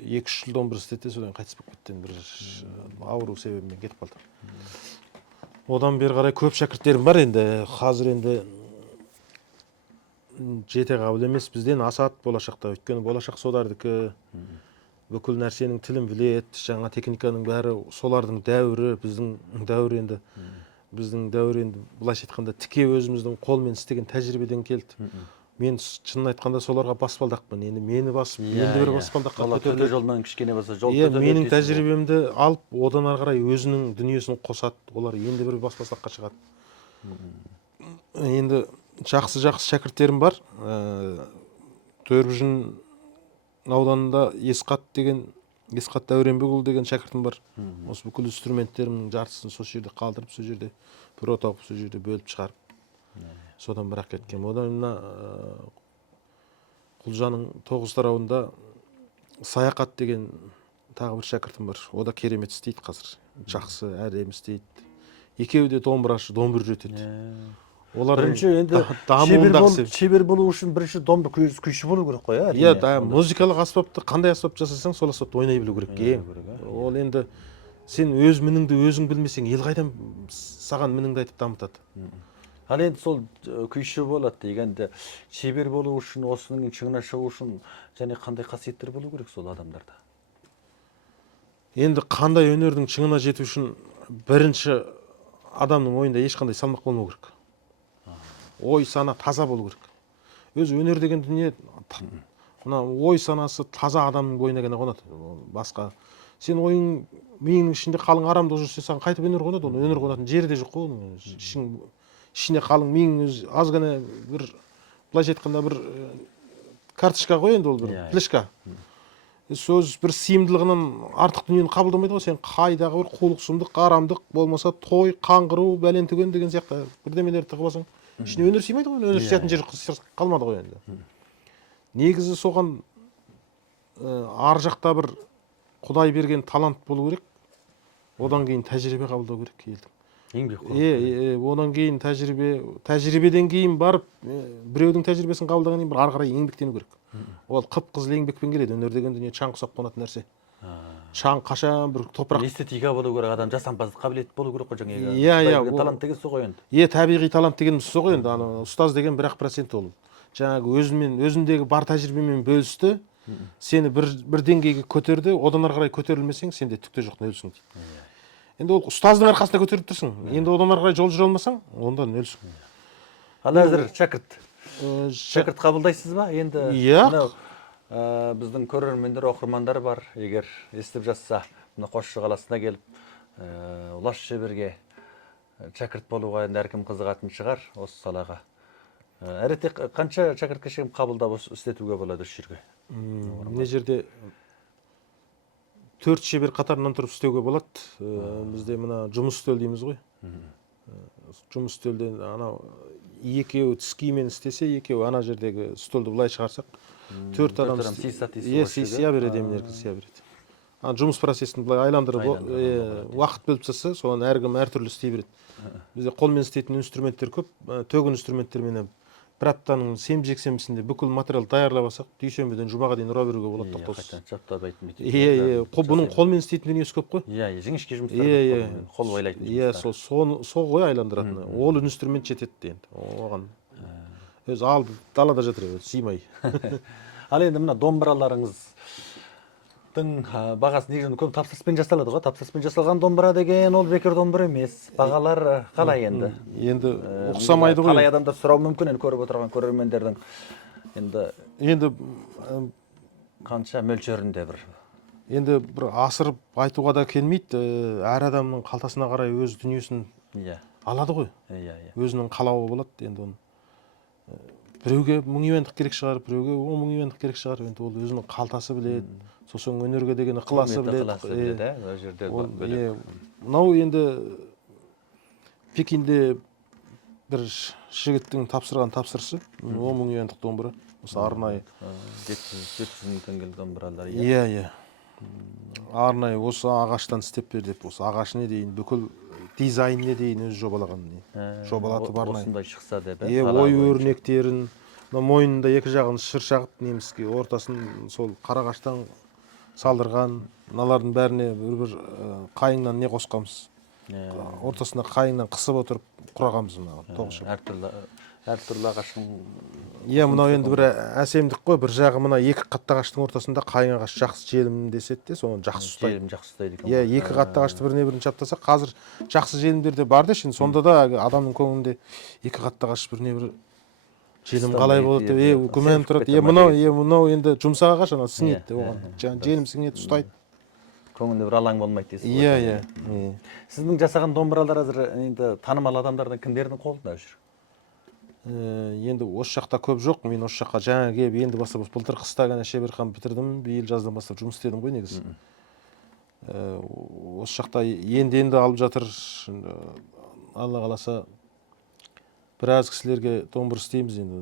2-3 жыл домбыра істетті, содан қайтыс болып кетті. Бір ауру себебімен кетіп қалды. Одан бері қарай көп шәкірттерім бар енді. Қазір енді жете қабыл емес, бізден асады болашақта. Өйткені болашақ солардікі. Бүкіл нәрсенің тілін біледі, жаңа техниканың бәрі солардың дәуірі, біздің дәуір енді. Біздің дәуір енді былайша айтқанда тіке өзіміздің қолмен істеген тәжірибеден келді. Мен шынын айтқанда соларға баспалдақпын. Енді мені басып, енді бір баспалдаққа көтерді. Жолдан кішкене болса жол көтерді. Менің тәжірибемді алып, одан ары қарай өзінің дүниесін қосады. Олар енді бір баспалдаққа шығады. Енді жақсы шәкірттерім бар. Төрбіжін ауданында Есқат Дәуренбекұлы деген шәкіртім бар. Осы бүкіл инструменттерімнің жартысын сол жерде қалдырып, сол жерде бір отау сол жерде бөліп шығарып. Содан бірақ кеткен. Одан мына Құлжаның Тоғыз тарауында Саяқат деген тағы бір шәкіртім бар. О да керемет істейді қазір. Жақсы, әдемі істейді. Екеуі де домбырашы, домбыр үйретеді. Олар шебер болу үшін бірінші домбыр күйші болу керек қой. Иә, музыкалық аспапты қандай аспап жасасаң, сол аспапты ойнай білу керек. Ол енді сен өз мініңді өзің білмесең, ел қайдан саған мініңді айтып дамытады. Ал енді сол күйші болады дегенде, шебер болу үшін, осының шыңына шығу үшін және қандай қасиеттер болу керек сол адамдарда? Енді қандай өнердің шыңына жету үшін бірінші адамның ойында ешқандай салмақ болмау керек. Ой сана таза болу керек. Өзі өнер деген дүние, ой санасы таза адамның бойына ғана қонады. Басқа сен ойың миыңның ішінде қалың арамдық жүрсе саған қайтып өнер қонады, оны өнер қонатын жері де жоқ қой оның. Ішіне қалың миың өзі аз ғана бір былайша айтқанда бір карточка ғой енді, ол бір флешка. Сөз бір сыйымдылығынан артық дүниені қабылдамайды ғой. Сен қайдағы бір қулық сұмдық, арамдық болмаса той, қаңғыру, бәлен түген деген сияқты бірдемелерді тығып алсаң, ішіне өнер сыймайды ғой. Өнер сиятын жер қалмады ғой енді. Негізі соған ар жақта бір Құдай берген талант болу керек. Одан кейін тәжірибе қабылдау керек елдің. Еңбек қылу. Одан кейін тәжірибеден кейін барып біреудің тәжірибесін қабылдағаннан кейін бір ары қарай еңбектену керек. Ол қып-қызыл еңбекпен келеді. Өнер деген дүние шаң құсап қонатын нәрсе. Шаң қашан бір топырақ эстетика болу керек, адам жасампаздық қабілет болу керек қой жаңағы. Талант деген сол ғой енді. Табиғи талант дегеніміз сол ғой енді. Ана ұстаз деген 1% ол. Жаңағы өзіндегі бар тәжірибемен бөлісті, сені бір деңгейге көтерді, одан ары қарай көтерілмесең, сенде түк те жоқ, нөлсің дейді. Енді ол ұстаздың арқасында көтеріп тұрсың. Енді одан ары қарай жол жүре алмасаң, онда нөлсің. Ал әзір шәкірт қабылдайсыз ба? Енді біздің көрермендер, оқырмандар бар. Егер естіп жатса, мына Қосшы қаласына келіп, Ұлас Шеберге шәкірт болуға енді әркім қызығатын шығар осы салаға. Әрете қанша шәкіртке шейін қабылдап істетуге болады осы жерге? Мына жерде 4 шебер қатарынан тұрып істеуге болады. Бізде мына жұмыс үстел дейміз ғой. Жұмыс үстелден анау екеуі тіс киіммен істесе, екеуі ана жердегі столды былай шығарсақ, 4 адам сия береді, емін еркін сия береді. Жұмыс процесін былай айландырып, уақыт бөліп тастаса, соған әркім әртүрлі істей береді. Бізде қолмен істейтін инструменттер көп, төгін инструменттермен бір аптаның сенбі-жексенбісінде бүкіл материал даярлап алсақ, дүйсенбіден жұмаға дейін ұра беруге болады тоқтаусыз. Бұның қолмен істейтін дүниесі көп қой. Жіңішке жұмыстар қол байлайтын жұмыстар. Сол ғой айландыратын. Ол инструмент жетеді енді. Оған өзі алды далада жатыр, сыймай. Ал енді мына домбыраларыңыздың бағасы негізінен көп тапсырыспен жасалады ғой. Тапсырыспен жасалған домбыра деген ол бекер домбыра емес. Бағалар қалай енді? Енді ұқсамайды ғой. Қалай адамдар сұрау мүмкін, енді көріп отырған көрермендердің енді қанша мөлшерінде бір. Енді бір асырып айтуға да келмейді. Әр адамның қалтасына қарай өз дүниесін алады ғой. Өзінің қалауы болады. Енді оны біреуге 1000 юандық керек шығар, біреуге 10.000 юандық керек шығар. Енді ол өзінің қалтасы біледі. Сосын өнерге деген ықыласы біледі. Мынау енді Пекинде бір жігіттің тапсырған тапсырысы 10.000 юандық домбыра. Осы арнайы 700 теңгелік домбыралар. Арнайы осы ағаштан істеп бер деп, осы ағашына дейін бүкіл дизайніне дейін өзі жобалаған. Жобалатып арнайы. Осындай шықса деп. Ой өрнектерін, мойнында екі жағын шыр шағып неміске, ортасын сол қарағаштан салдырған. Мыналардың бәріне бір қайыңнан не қосқанбыз. Ортасына қайыңнан қысып отырып құрағанбыз мына. Әртүрлі ағаштың. Мынау енді бір әсемдік қой. Бір жағы мына екі қатты ағаштың ортасында қайың ағаш жақсы желім деседі де, соны жақсы ұстайды. Екі қатты ағашты біріне-бірін шаптаса, қазір жақсы желімдер де бар да, сонда да адамның көңілінде екі қатты ағаш біріне-бірі желім қалай болады деп күмән тұрады. Мынау енді жұмсақ ағаш, ана сіңеді оған. Желім сіңеді, ұстайды. Көңілде бір алаң болмайды дейсіз. Сіздің жасаған домбыралар қазір енді танымал адамдардан кімдердің қолында жүр? Енді осы жақта көп жоқ. Мен осы жаққа жаңа келіп, енді бастап былтыр қыста ғана шеберхан бітірдім. Биыл жаздан бастап жұмыс істедім ғой негізі. Осы жақта енді алып жатыр. Алла қаласа біраз кісілерге домбыр істейміз енді.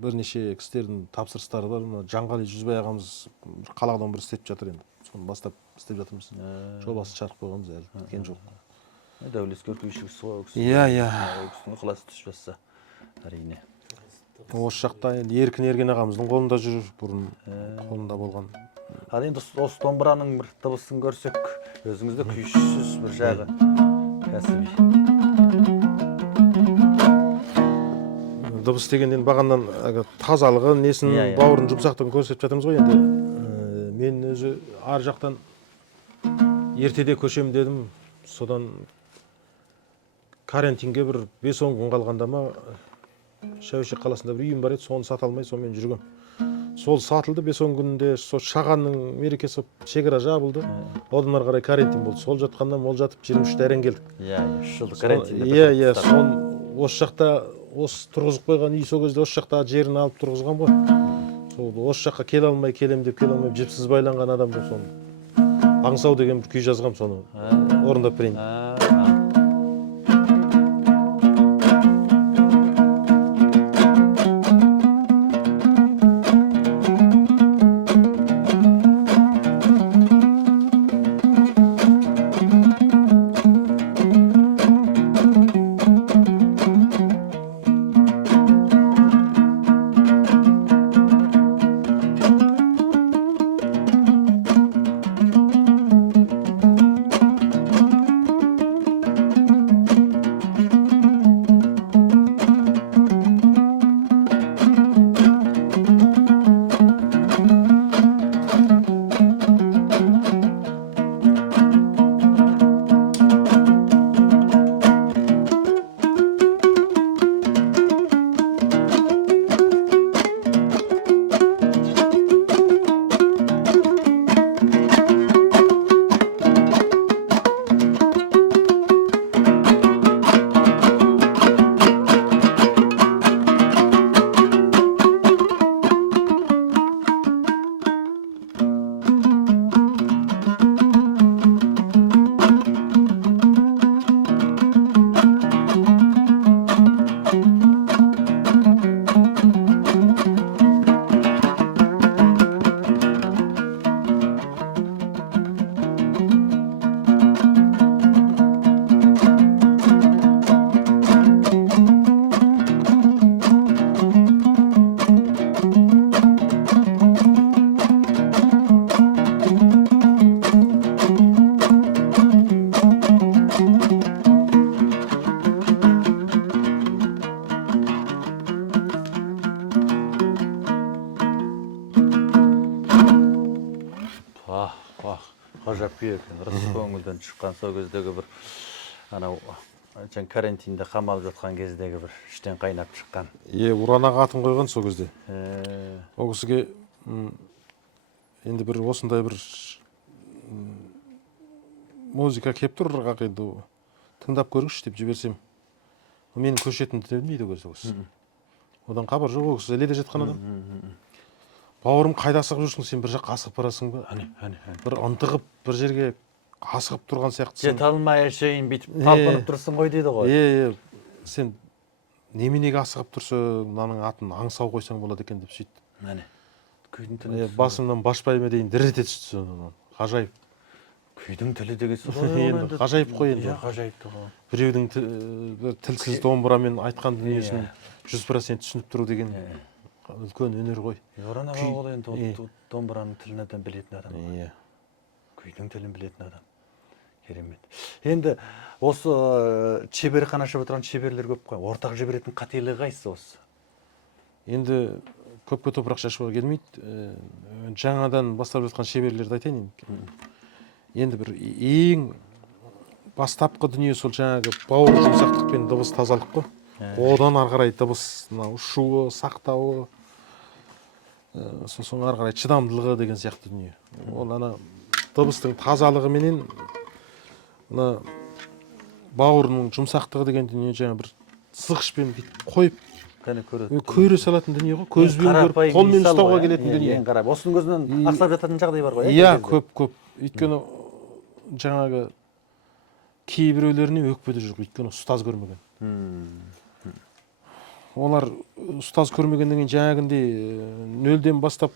Бірнеше кісілердің тапсырыстары бар. Жанғали Жүзбай ағамыз қалақ домбыр істетіп жатыр енді. Соны бастап істеп жатырмыз. Жобасы шығарып қойғанбыз, әлі біткен жоқ. Дәулескер күйші кісі ғой. Кісінің ықыласы түсіп жатса, әрине. Осы жақта енді Еркін ағамыздың қолында жүр, бұрын қолында болған. Ал енді осы домбыраның бір дыбысын көрсек, өзіңізді күйшісіз бір жағы кәсіби. Дыбыс дегенден бағаннан тазалығы, несін, бауырын жұмсақтығын көрсетіп жатырмыз ғой енді. Мен өзі ар жақтан ертеде көшем дедім. Содан карантинге бір 5-10 күн қалғанда ма, Шәуешек қаласында бір үйім бар еді, соны сата алмай, сонымен жүргем. сол сатылды 5-10 күнде. Сол Шағанның мерекесі шекара жабылды. Одан ары қарай карантин болды. Сол жатқаннан ол жатып 23-те әрең келдік. 3 жылдық карантинде. Иә, сол осы жақта осы тұрғызып қойған үй сол кезде осы жақта жерін алып тұрғызған ғой. Сол осы жаққа келе алмай келем деп келе алмай жіпсіз байланған адам бұл соны. Аңсау деген бір күй жазғам, соны орындап берейін. Ғажап күй екен. Рас көңілден шыққан сол кездегі бір анау карантинде қамалып жатқан кездегі бір іштен қайнап шыққан. Уранаға атын қойған сол кезде. Ол кісіге енді бір осындай бір музыка келіп тұр, қақиды тыңдап көріңізші деп жіберсем, менің көшетімді де білмейді ол кісі. Одан хабар жоқ, ол кісі іледе жатқан адам. Бауырым, қайда асығып жүрсің, сен бір жаққа асығып барасың ба? Бір ынтығып бір жерге асығып тұрған сияқтысың. Жете алмай әшейін бүйтіп талпынып тұрсың ғой дейді ғой. Сен неменеге асығып тұрсың, мынаның атын аңсау қойсаң болады екен деп сөйтті. Басымнан башпайыма дейін дір ете түсті. Ғажайып. Күйдің тілі дегесі ғой. Ғажайып қой енді. Ғажайып ғой. Біреудің тілсіз домбырамен айтқан дүниесін 100% түсініп тұру деген үлкен өнер ғой.Оранаға ол енді домбыраның тілін білетін адам. Күйдің тілін білетін адам. Керемет. Енді осы шеберхана ашып отырған шеберлер көп қой. Ортақ жіберетін қателігі қайсысы осы? Енді көпке топырақ шашуға келмейді. Жаңадан бастап жатқан шеберлерді айтайын. Енді бір ең бастапқы дүние сол жаңағы бауыр жұмсақтық пен дыбыс тазалық қой. Одан ары қарай дыбыс ұшуы, сақтауы, сосын ары қарай шыдамдылығы деген сияқты дүние. Ол ана дыбыстың тазалығы менен бауырының жұмсақтығы деген дүние жаңа бір сызғышпен қойып көре салатын дүние ғой. Көзбен көріп, қолмен ұстауға келетін дүние. Ең қарап, осының көзінен ақсап жататын жағдай бар ғой. Иә, көп. Өйткені жаңағы кейбіреулеріне өкпеде жүр, өйткені ұстаз көрмеген. Олар ұстаз көрмегеннен кейін жаңағындай нөлден бастап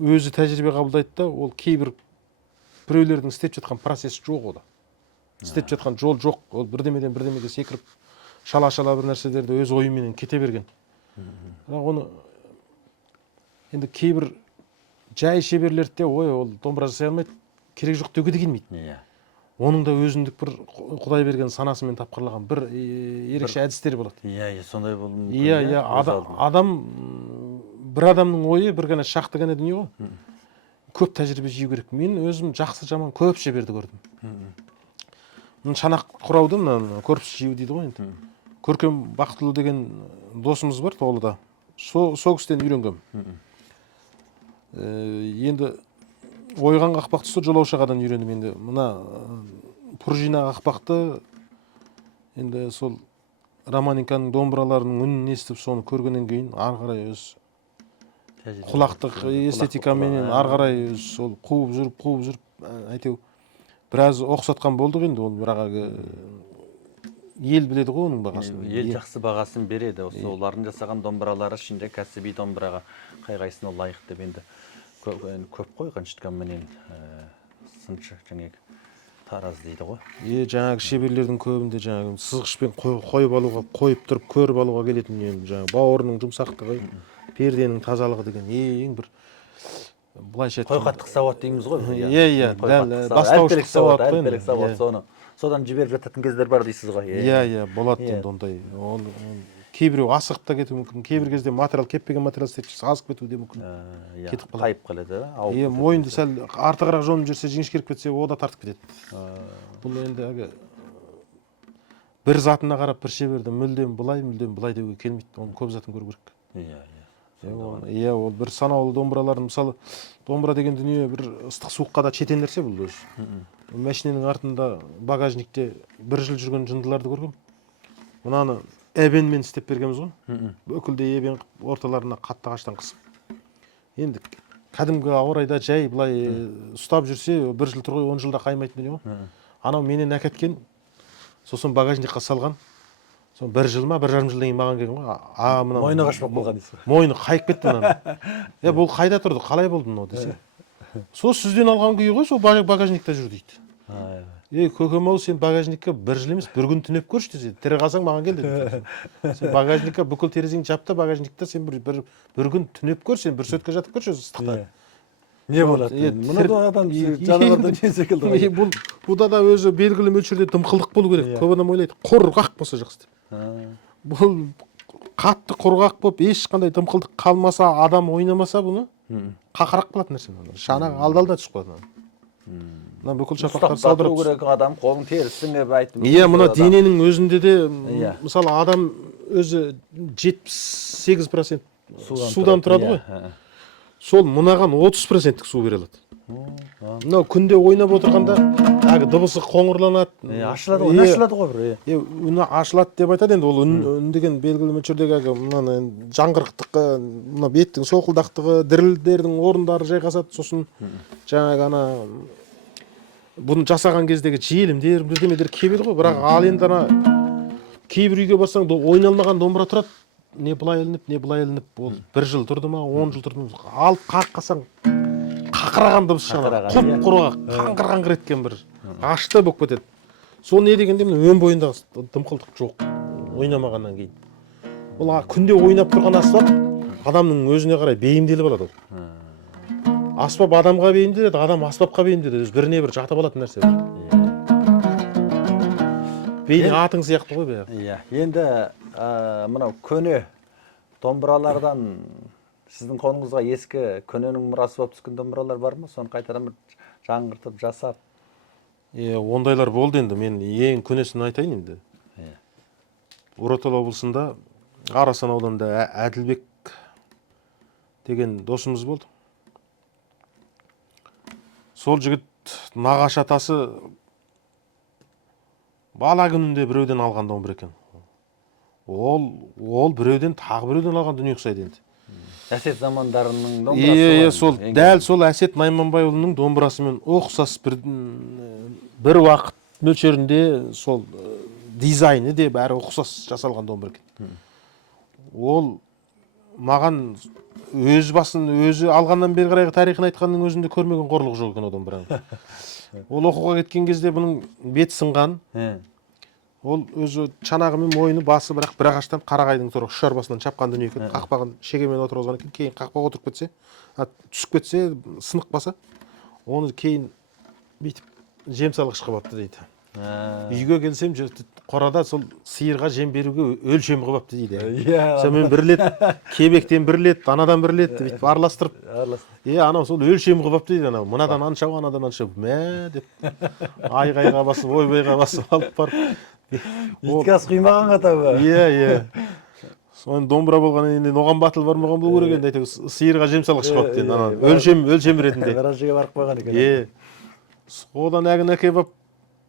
өзі тәжірибе қабылдайды да, ол кейбір біреулердің істеп жатқан процесс жоқ ода. Істеп жатқан жол жоқ. Ол бірдемеден бірдемеге секіріп, шала-шала бір нәрселерді өз ойымен кете берген. Оны енді кейбір жай шеберлерде ол домбыра жасай алмайды, керек жоқ деуге де келмейді. Оның да өзіндік бір Құдай берген санасымен тапқырлаған бір ерекше әдістері болады. Сондай болуы мүмкін. Адам, бір адамның ойы бір ғана шақты ғана дүние ғой. Көп тәжірибе жию керек. Мен өзім жақсы жаман көп шеберді көрдім. Шанақ құрауды, көрпіс жию дейді ғой енді. Көркем Бақтылы деген досымыз бар Толыда. Сол кісіден үйренгем. Енді ойған қақпақты сол жолаушағадан үйрендім. Енді мына пружина қақпақты енді сол Романенконың домбыраларының үнін естіп соны көргеннен кейін ары қарай өз құлақтық эстетикаменен ары қарай өз сол қуып жүріп әйтеу біраз оқсатқан болдық енді. Ол бірақ ел біледі ғой оның бағасын. Ел жақсы бағасын береді. Осы олардың жасаған домбыралары ішінде кәсіби домбыраға қай-қайсына лайық деп енді көп қойған шытканменен сыншы жаңағы тараз дейді ғой. Жаңағы шеберлердің көбінде жаңағы сызғышпен қойып алуға, қойып тұрып көріп алуға келетін жаңағы бауырының жұмсақтығы, перденің тазалығы деген ең бір былайша қойқаттық сауат дейміз ғой. Иә, дәл бастауыштық сауат қой. Әлпелік сауат содан жіберіп жататын кездер бар дейсіз ғой. Иә, болады енді ондай. Кейбіреу асығып та кетуі мүмкін. Кейбір кезде материал кетпеген материал істетіп азып кетуі де мүмкін. Кетіп қайып қалады. Мойынды сәл артығырақ жонып жүрсе, жіңішкеріп кетсе, о да тартып кетеді. Бұл енді бір затына қарап бір шеберді мүлдем былай деуге келмейді. Оның көп затын көру керек. Ол бір санаулы домбыралардың, мысалы, домбыра деген дүние бір ыстық суыққа да четен нәрсе бұл өзі. Мәшиненің артында багажникте бір жыл жүрген жындыларды көргем. Мынаны эбенмен істеп бергенбіз ғой. Бүкілде эбен орталарына қатты ағаштан қысып. Енді кәдімгі ауа райда жай былай ұстап жүрсе, бір жыл тұрғой 10 жылда қаймайтын дүние ғой. Анау менен әкеткен, сосын багажникқа салған. Сон бір жыл ма, бір жарым жылдан кейін маған келген ғой. Мойны қашпақ болған дейсіз. Мойны қайып кетті мынаны. Бұл қайда тұрды, қалай болды мынау десе. Сол сізден алған күйі ғой, сол багажникта жүр дейді. Көкем-ау, сен багажникке бір жыл емес, бір күн түнеп көрші десе, тірі қалсаң маған кел деді. Сен багажникке бүкіл терезеңді жап та, багажникта сен бір күн түнеп көр, сен бір сөтке жатып көрші ыстықта. Не болады? Мұнда адам жануардан не секілді. Бұда да өзі белгілі мөлшерде дымқылдық болу керек. Көп адам ойлайды, құрғақ болса жақсы деп. Бұл қатты құрғақ болып, ешқандай дымқылдық қалмаса, адам ойнамаса бұны қақырақ қалатын нәрсе. Шанағы алда түсіп қалады. Бүкіл шапақтар саудырып керек адам қолын терісін деп айтып. Мына дененің өзінде де, мысалы, адам өзі 78% судан тұрады ғой. Сол мынаған 30%-тік су бере алады. Мынау күнде ойнап отырғанда дыбысы қоңырланады. Ашылады ғой, ашылады ғой бір. Үні ашылады деп айтады енді. Ол үн деген белгілі мөлшердегі жаңғырықтығы, беттің солқылдақтығы, дірілдердің орындары жайғасады. Сосын жаңағы бұны жасаған кездегі желімдер, бірдемелер кебеді ғой. Бірақ ал енді кейбір үйге барсаң, ойналмаған домбыра тұрады. Не былай ілініп, не былай ілініп, ол бір жыл тұрды ма, 10 жыл тұрды ма, алып қаққасаң қақыраған дыбыс шығады. Құп-құрғақ, қаңғыр еткен бір ашты болып кетеді. Сол не дегенде өн бойында дымқылдық жоқ, ойнамағаннан кейін. Ол күнде ойнап тұрған аспап адамның өзіне қарай бейімделіп алады. Аспап адамға бейімделеді, адам аспапқа бейімделеді. Біріне бір жатып алатын нәрсе. Бейне атың сияқты ғой бәрі. Енді мынау көне домбыралардан сіздің қолыңызға ескі көненің мұрасы болып түскен домбыралар бар ма? Соны қайтадан жаңғыртып жасап. Ондайлар болды енді. Мен ең көнесін айтайын енді. Оратал облысында Арасан ауданында Әділбек деген досымыз болды. Сол жігіт нағашы атасы бала күнінде біреуден алған домбыра екен. Ол біреуден, тағы біреуден алған дүние ұқсайды енді. Әсет замандарының домбырасы. Дәл сол Әсет Найманбайұлының домбырасымен ұқсас бір уақыт мөлшерінде сол дизайны де бәрі ұқсас жасалған домбыра екен. Ол маған өзі алғаннан бері қарайғы тарихын айтқанның өзінде көрмеген қорлық жоқ екен о домбыраның. Ол оқуға кеткен кезде бұның бет сынған. Ол өзі чанағы мен мойны басы бірақ бір ағаштан қарағайдың тұр ұшар басынан чапқан дүние екен. Қақпағын шегемен отырғызған екен. Кейін қақпаға отырып кетсе, түсіп кетсе, сынық баса, оны кейін бүйтіп жем салғыш қылыпты дейді. Үйге келсем, қорада сол сиырға жем беруге өлшем қылыпты дейді. Мен бір лет, кебектен бір лет, анадан бір лет бүйтіп араластырып. Анау сол өлшем қылыпты дейді. Мынадан аншау, анадан аншау. Мә деп айғайға басып, ойбайға басып алып барып. Итказ құймаған қатабы. Соны домбыра болғаннан кейін оған батыл бармаған болу керек енді әйтеуір сиырға жем салғыш қалыпты енді ана өлшем ретінде. Біраз жерге барып қойған екен. Одан әгін әке бап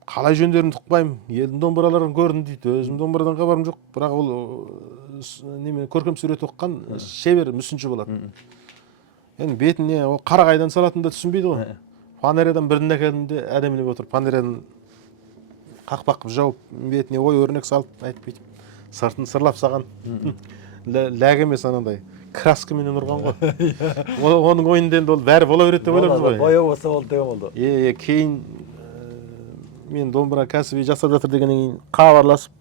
қалай жөндерін тұқпаймын. Елдің домбыраларын көрдім дейді. Өзім домбырадан хабарым жоқ. Бірақ ол неме көркем сурет оққан шебер мүсінші болады. Енді бетіне ол қарағайдан салатынын да түсінбейді ғой. Фанерадан бірін әкелдім әдемілеп отыр. Фанерадан қақпақ қып жауып бетіне ой өрнек салып айтып бүйтіп сыртын сырлап саған. Ләг емес анандай краскаменен ұрған ғой. Оның ойында енді ол бәрі бола береді деп ойлаймыз ғой. Бояу болса болды деген болды. Кейін мен домбыра кәсіби жасап жатыр дегеннен кейін хабарласып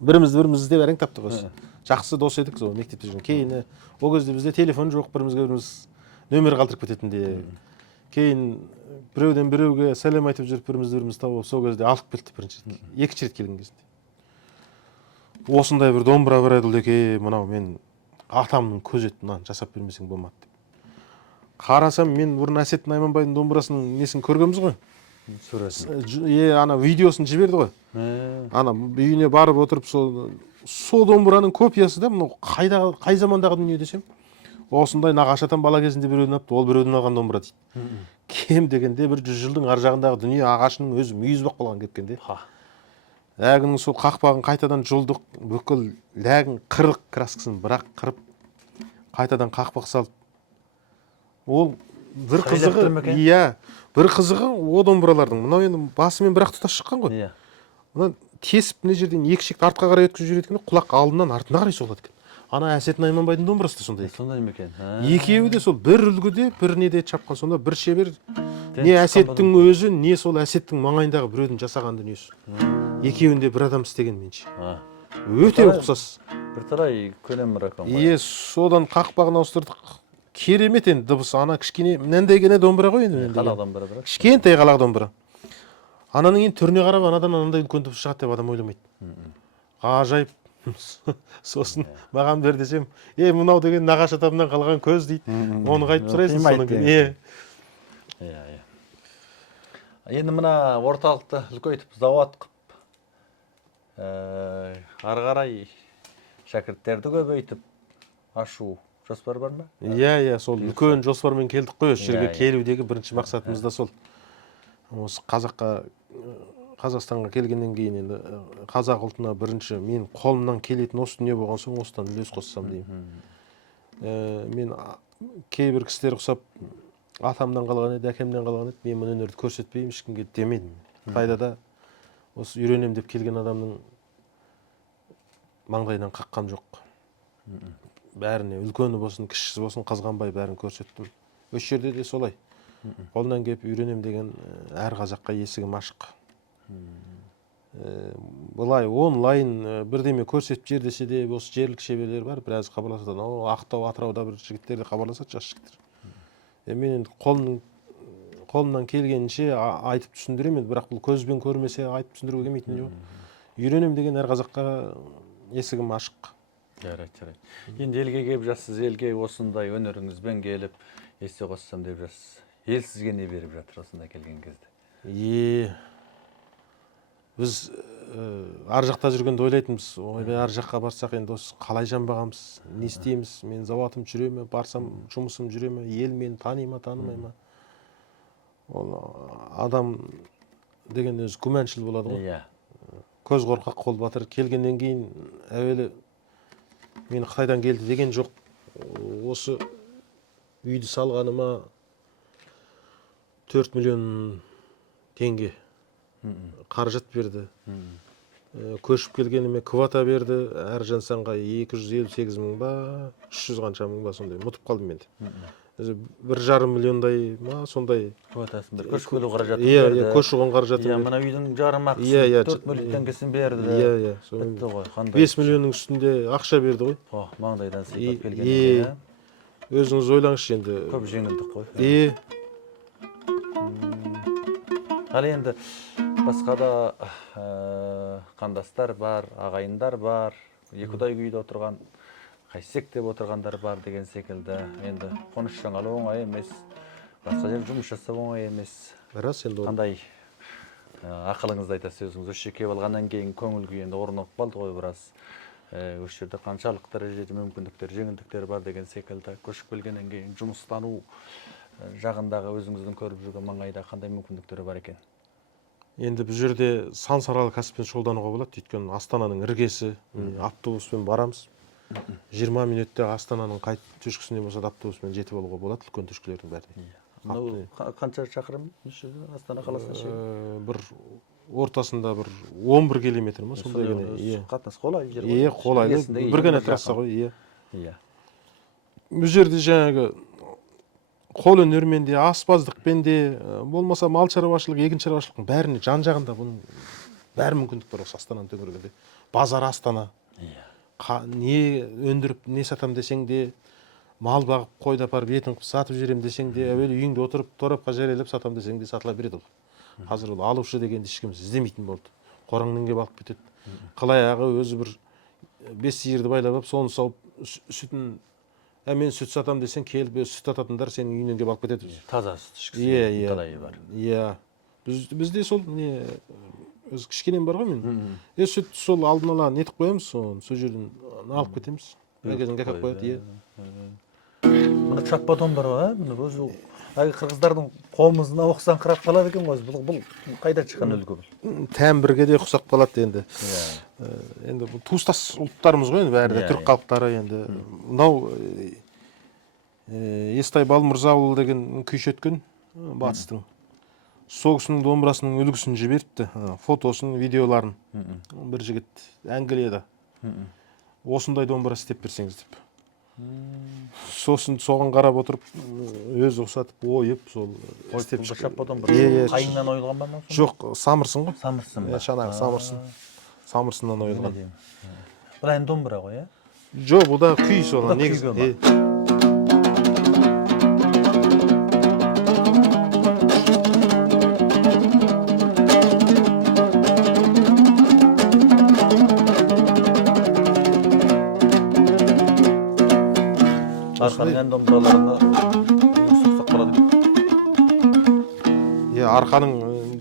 бірімізді іздеп әрең таптық осы. Жақсы дос едік сол мектепте жүрген. Кейін ол кезде бізде телефон жоқ, бірімізге біріміз нөмір қалдырып кететінде. Кейін біреуден біреуге сәлем айтып жүріп бірімізді біріміз тауып сол кезде алып келді бірінші рет. Екінші рет келген кезінде. Осындай бір домбыра бар еді еке, мынау мен атамның көзетін мынаны жасап бермесең болмады деп. Қарасам мен бұрын Әсет Найманбайдың домбырасының несін көргенбіз ғой. Суретін. Ана видеосын жіберді ғой. Ана үйіне барып отырып сол домбыраның копиясы да мынау қай замандағы дүние десем. Осындай нағашы атам бала кезінде біреуден алыпты, ол біреуден алған домбыра дейді. Кем дегенде бір 100 жылдың ар жағындағы дүние ағашының өзі мүйіз боп қалған кеткенде. Ләгінің сол қақпағын қайтадан жұлдық, бүкіл ләгін қырық краскасын бірақ қырып, қайтадан қақпақ салып. Ол бір қызығы, бір қызығы о домбыралардың. Мынау енді басымен бірақ тұтас шыққан ғой. Мына тесіп мына жерден екі шекті артқа қарай өткізіп жібереді екен, құлақ алдынан артына қарай соғылады екен. Ана Әсет Найманбайдың домбырасы да сондай. Сондай ма екен? Екеуі де сол бір үлгіде, бір неде чапқан. Сонда бір шебер не Әсеттің өзі, не сол Әсеттің маңайындағы біреудің жасаған дүниесі. Екеуінде бір адам істеген менше. Өте ұқсас. Бірталай көлем рақам. Содан қақпағын ауыстырдық. Керемет енді дыбысы. Ана кішкене мынандай гене домбыра ғой енді. Қалақ домбыра бірақ. Кішкентай қалақ домбыра. Ананың енді түріне қарап анадан анандай үлкен дыбыс шығады деп адам ойламайды. Ғажайып. Сосын маған бер десем, мынау деген нағашы атамнан қалған көз дейді. Оны қайтып сұрайсың соның кейін. Енді мына орталықты үлкейтіп завод қып, ары қарай шәкірттерді көбейтіп ашу жоспар бар ма? Сол үлкен жоспармен келдік қой. Осы жерге келудегі бірінші мақсатымыз да сол. Осы Қазақстанға келгеннен кейін енді қазақ ұлтына бірінші мен қолымнан келетін осы дүние болған соң осыдан үлес қоссам деймін. Мен кейбір кісілер ұқсап атамнан қалған еді, әкемнен қалған еді, мен мұны өнерді көрсетпеймін, ешкімге демедім. Қытайда да осы үйренем деп келген адамның маңдайынан қаққан жоқ. Бәріне үлкені болсын, кішісі болсын қызғанбай бәрін көрсеттім. Осы жерде де солай. Қолынан келіп үйренем деген әр қазаққа есігім ашық. Бұлай онлайн бірдеме көрсетіп жер десе де осы жерлік шеберлер бар, біраз хабарласады. Ақтау, Атырауда бір жігіттер де хабарласады, жас жігіттер. Мен енді қолымнан келгенше айтып түсіндіремін, бірақ бұл көзбен көрмесе айтып түсіндіруге келмейтін жоқ. Үйренем деген әр қазаққа есігім ашық. Жарайды. Енді елге келіп жассыз, елге осындай өнеріңізбен келіп, есе қоссам деп жассыз. Ел сізге не беріп жатыр осында келген кезде? Біз ар жақта жүргенде ойлайтынбыз, ар жаққа барсақ енді осы қалай жанбағанбыз, не істейміз, мен заводым жүре ме, барсам жұмысым жүре ме, ел мені тани ма, танымай ма. Ол адам деген өзі күмәншіл болады ғой. Көз қорқақ, қол батыр. Келгеннен кейін әуелі мен Қытайдан келді деген жоқ. Осы үйді салғаныма 4 миллион теңге қаражат берді. Көшіп келгеніме квота берді. Әр жансанға 258 мың ба, 300 қанша мың ба сондай. Мұтып қалдым енді. 1,5 миллиондай ма сондай. Квотасын бір көшіп келу қаражатын берді. Көші-қон қаражатын берді. Мына үйдің жарым ақысын 4 миллион теңгесін берді. Бітті ғой. 5 миллионның үстінде ақша берді ғой. Маңдайдан сыйпап келгенде. Өзіңіз ойлаңызшы енді. Көп жеңілдік қой. Ал енді басқа да қандастар бар, ағайындар бар, екіұдай күйде отырған, қайсек деп отырғандар бар деген секілді. Енді қоныс жаңалы оңай емес, басқа жер жұмыс жасап оңай емес. Қандай ақылыңызды айтасыз өзіңіз? Осы жерге келіп алғаннан кейін көңіл күй енді орнығып қалды ғой біраз. Осы жерде қаншалық дәрежеде мүмкіндіктер, жеңілдіктер бар деген секілді көшіп келгеннен кейін жұмыстану жағындағы өзіңіздің көріп жүрген маңайда қандай мүмкіндіктері бар екен? Енді бұл жерде сан саралы кәсіппен шұғылдануға болады. Өйткені Астананың іргесі, автобуспен барамыз. 20 минутта Астананың қай түшкісіне болса да автобуспен жетіп алуға болады, үлкен түшкілердің бәріне. Қанша шақырым Астана қаласына шейін? Бір ортасында бір 11 километр ма, сондай ғана. Қатынас қолай жер ғой. Қолайлы. Бір ғана трасса ғой. Бұл жерде жаңағы қол өнермен де, аспаздықпен де, болмаса мал шаруашылық, егін шаруашылықтың бәріне жан-жағында бұның бәрі мүмкіндік бар осы Астананың төңірегінде. Базар Астана. Не өндіріп, не сатам десең де, мал бағып, қойды апарып етін қып сатып жіберем десең де, әуелі үйіңде отырып, торапқа жариялап сатам десең де сатыла береді ғой. Қазір ол алушы дегенді ешкім іздемейтін болды. Қораңның кеп алып кетеді. Қылай ағы өзі бір 5 сиырды байлап алып, соны сауып, сүтін мен сүт сатам десең, келіп сүт ататындар сенің үйінен кеп алып кетеді. Таза сүт ішкісі талайы бар. Бізде сол өзі кішкенем бар ғой мен. Сүт сол алдын ала нетіп қоямыз, сол жерден алып кетеміз. Әкеден кәкіп қояды. Мұны чаппадон бар ғой, мұны өзі қырғыздардың қомызына оқсан қырап қалады екен ғой. Бұл қайда шыққан үлгі бұл? Тәмбірге де ұқсап қалады енді. Енді бұл туыстас ұлттарымыз ғой, бәрі де түрік халықтары енді. Мынау Естай Балмырза ауылы деген күйші өткен батыстың. Сол кісінің домбырасының үлгісін жіберіпті, фотосын, видеоларын. Бір жігіт Англияда. Осындай домбыра істеп берсеңіз деп. Сосын соған қарап отырып, өз ұқсатып, ойып, сол істеп шаппадон бір қайыңнан ойылған ба? Жоқ, самырсын ғой. Самырсын ба? Шанағы самырсын. Самырсыннан ойылған. Бұл ән домбыра ғой, Жоқ, бұл да күй сол. Негізі. Арқаның ән домбыраларында сұқсақ қалады. Арқаның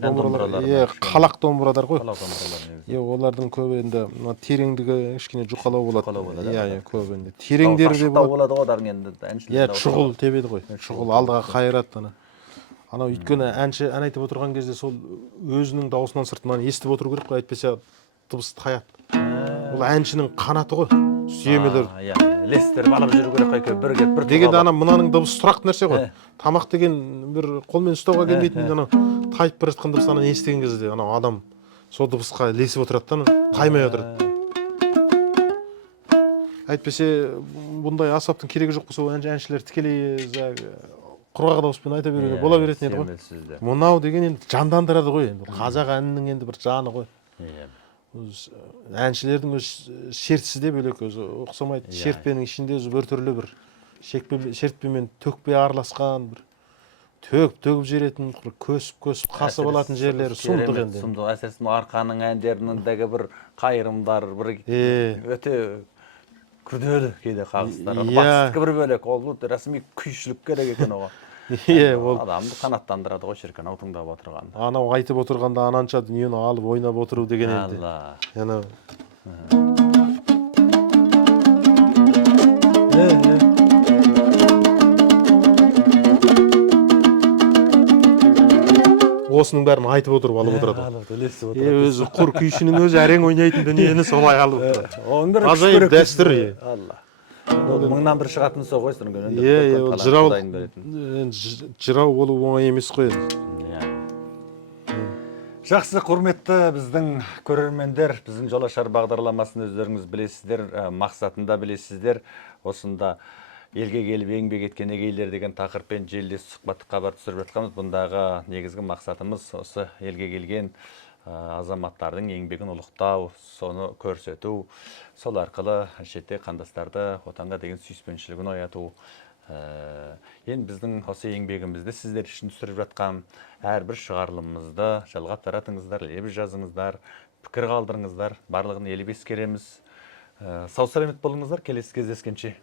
домбыралары, қалақ домбырадар ғой. Қалақ домбыралар. Олардың көбі енді тереңдігі кішкене жұқалау болады. Көбі енді. Тереңдері де болады ғой, дарын енді әншілер. Шұғыл тебеді ғой. Шұғыл алдыға қайырады. Анау өйткені әнші ән айтып отырған кезде сол өзінің даусынан сыртынан естіп отыру керек қой, әйтпесе дыбыс таяды. Ол әншінің қанаты ғой, сүйемелер. Лестер балып жүру керек қой, бір кет, бір дегенде мынаның дыбысы тұрақты нәрсе ғой. Тамақ деген бір қолмен ұстауға келмейтін, тайып бір жатқан дыбыс естіген кезде адам сол дыбысқа ілесіп отырады, таймай отырады. Әйтпесе бұндай аспаптың керегі жоқ болса, әншілер тікелей құрғақ дауыспен айта беруге бола беретін еді ғой. Мынау деген енді жандандырады ғой, қазақ әнінің енді бір жаны ғой. Әншілердің өз шертісі де бөлек, өзі ұқсамайды. Шертпенің ішінде өзі бір түрлі бір шертпемен төкпе араласқан, бір төгіп жеретін, көсіп қасып алатын жерлері сұмдық енді. Сұмдық, әсіресе Арқаның әндеріндегі бір қайырымдар, бір өте күрделі кейде қағыстар. Бастықы бір бөлек, ол рәсми күйшілік керек екен оған. Адамды қанаттандырады ғой шіркін, ау тыңдап отырған. Анау айтып отырғанда ананша дүниені алып ойнап отыру деген енді. Осының бәрін айтып отырып алып отырады. Өзі құр күйшінің өзі әрең ойнайтын дүниені солай алып отырады. Азайып дәстүр. Мыңнан бір шығатын сол ғой. Жырау болу оңай емес қой. Жақсы, құрметті біздің көрермендер, біздің Жолашар бағдарламасын өздеріңіз білесіздер, мақсатында білесіздер. Осында елге келіп еңбек еткен егейлер деген тақырыппен желілес сұхбаттық хабар түсіріп жатқанбыз. Бұндағы негізгі мақсатымыз осы елге келген азаматтардың еңбегін ұлықтау, соны көрсету, сол арқылы шетте қандастарды отанға деген сүйіспеншілігін ояту. Енді біздің осы еңбегімізді сіздер үшін түсіріп жатқан әрбір шығарылымымызды жалғап таратыңыздар, лебіз жазыңыздар, пікір қалдырыңыздар, барлығын елеп ескереміз. Сау саламет болыңыздар, келесі кездескенше.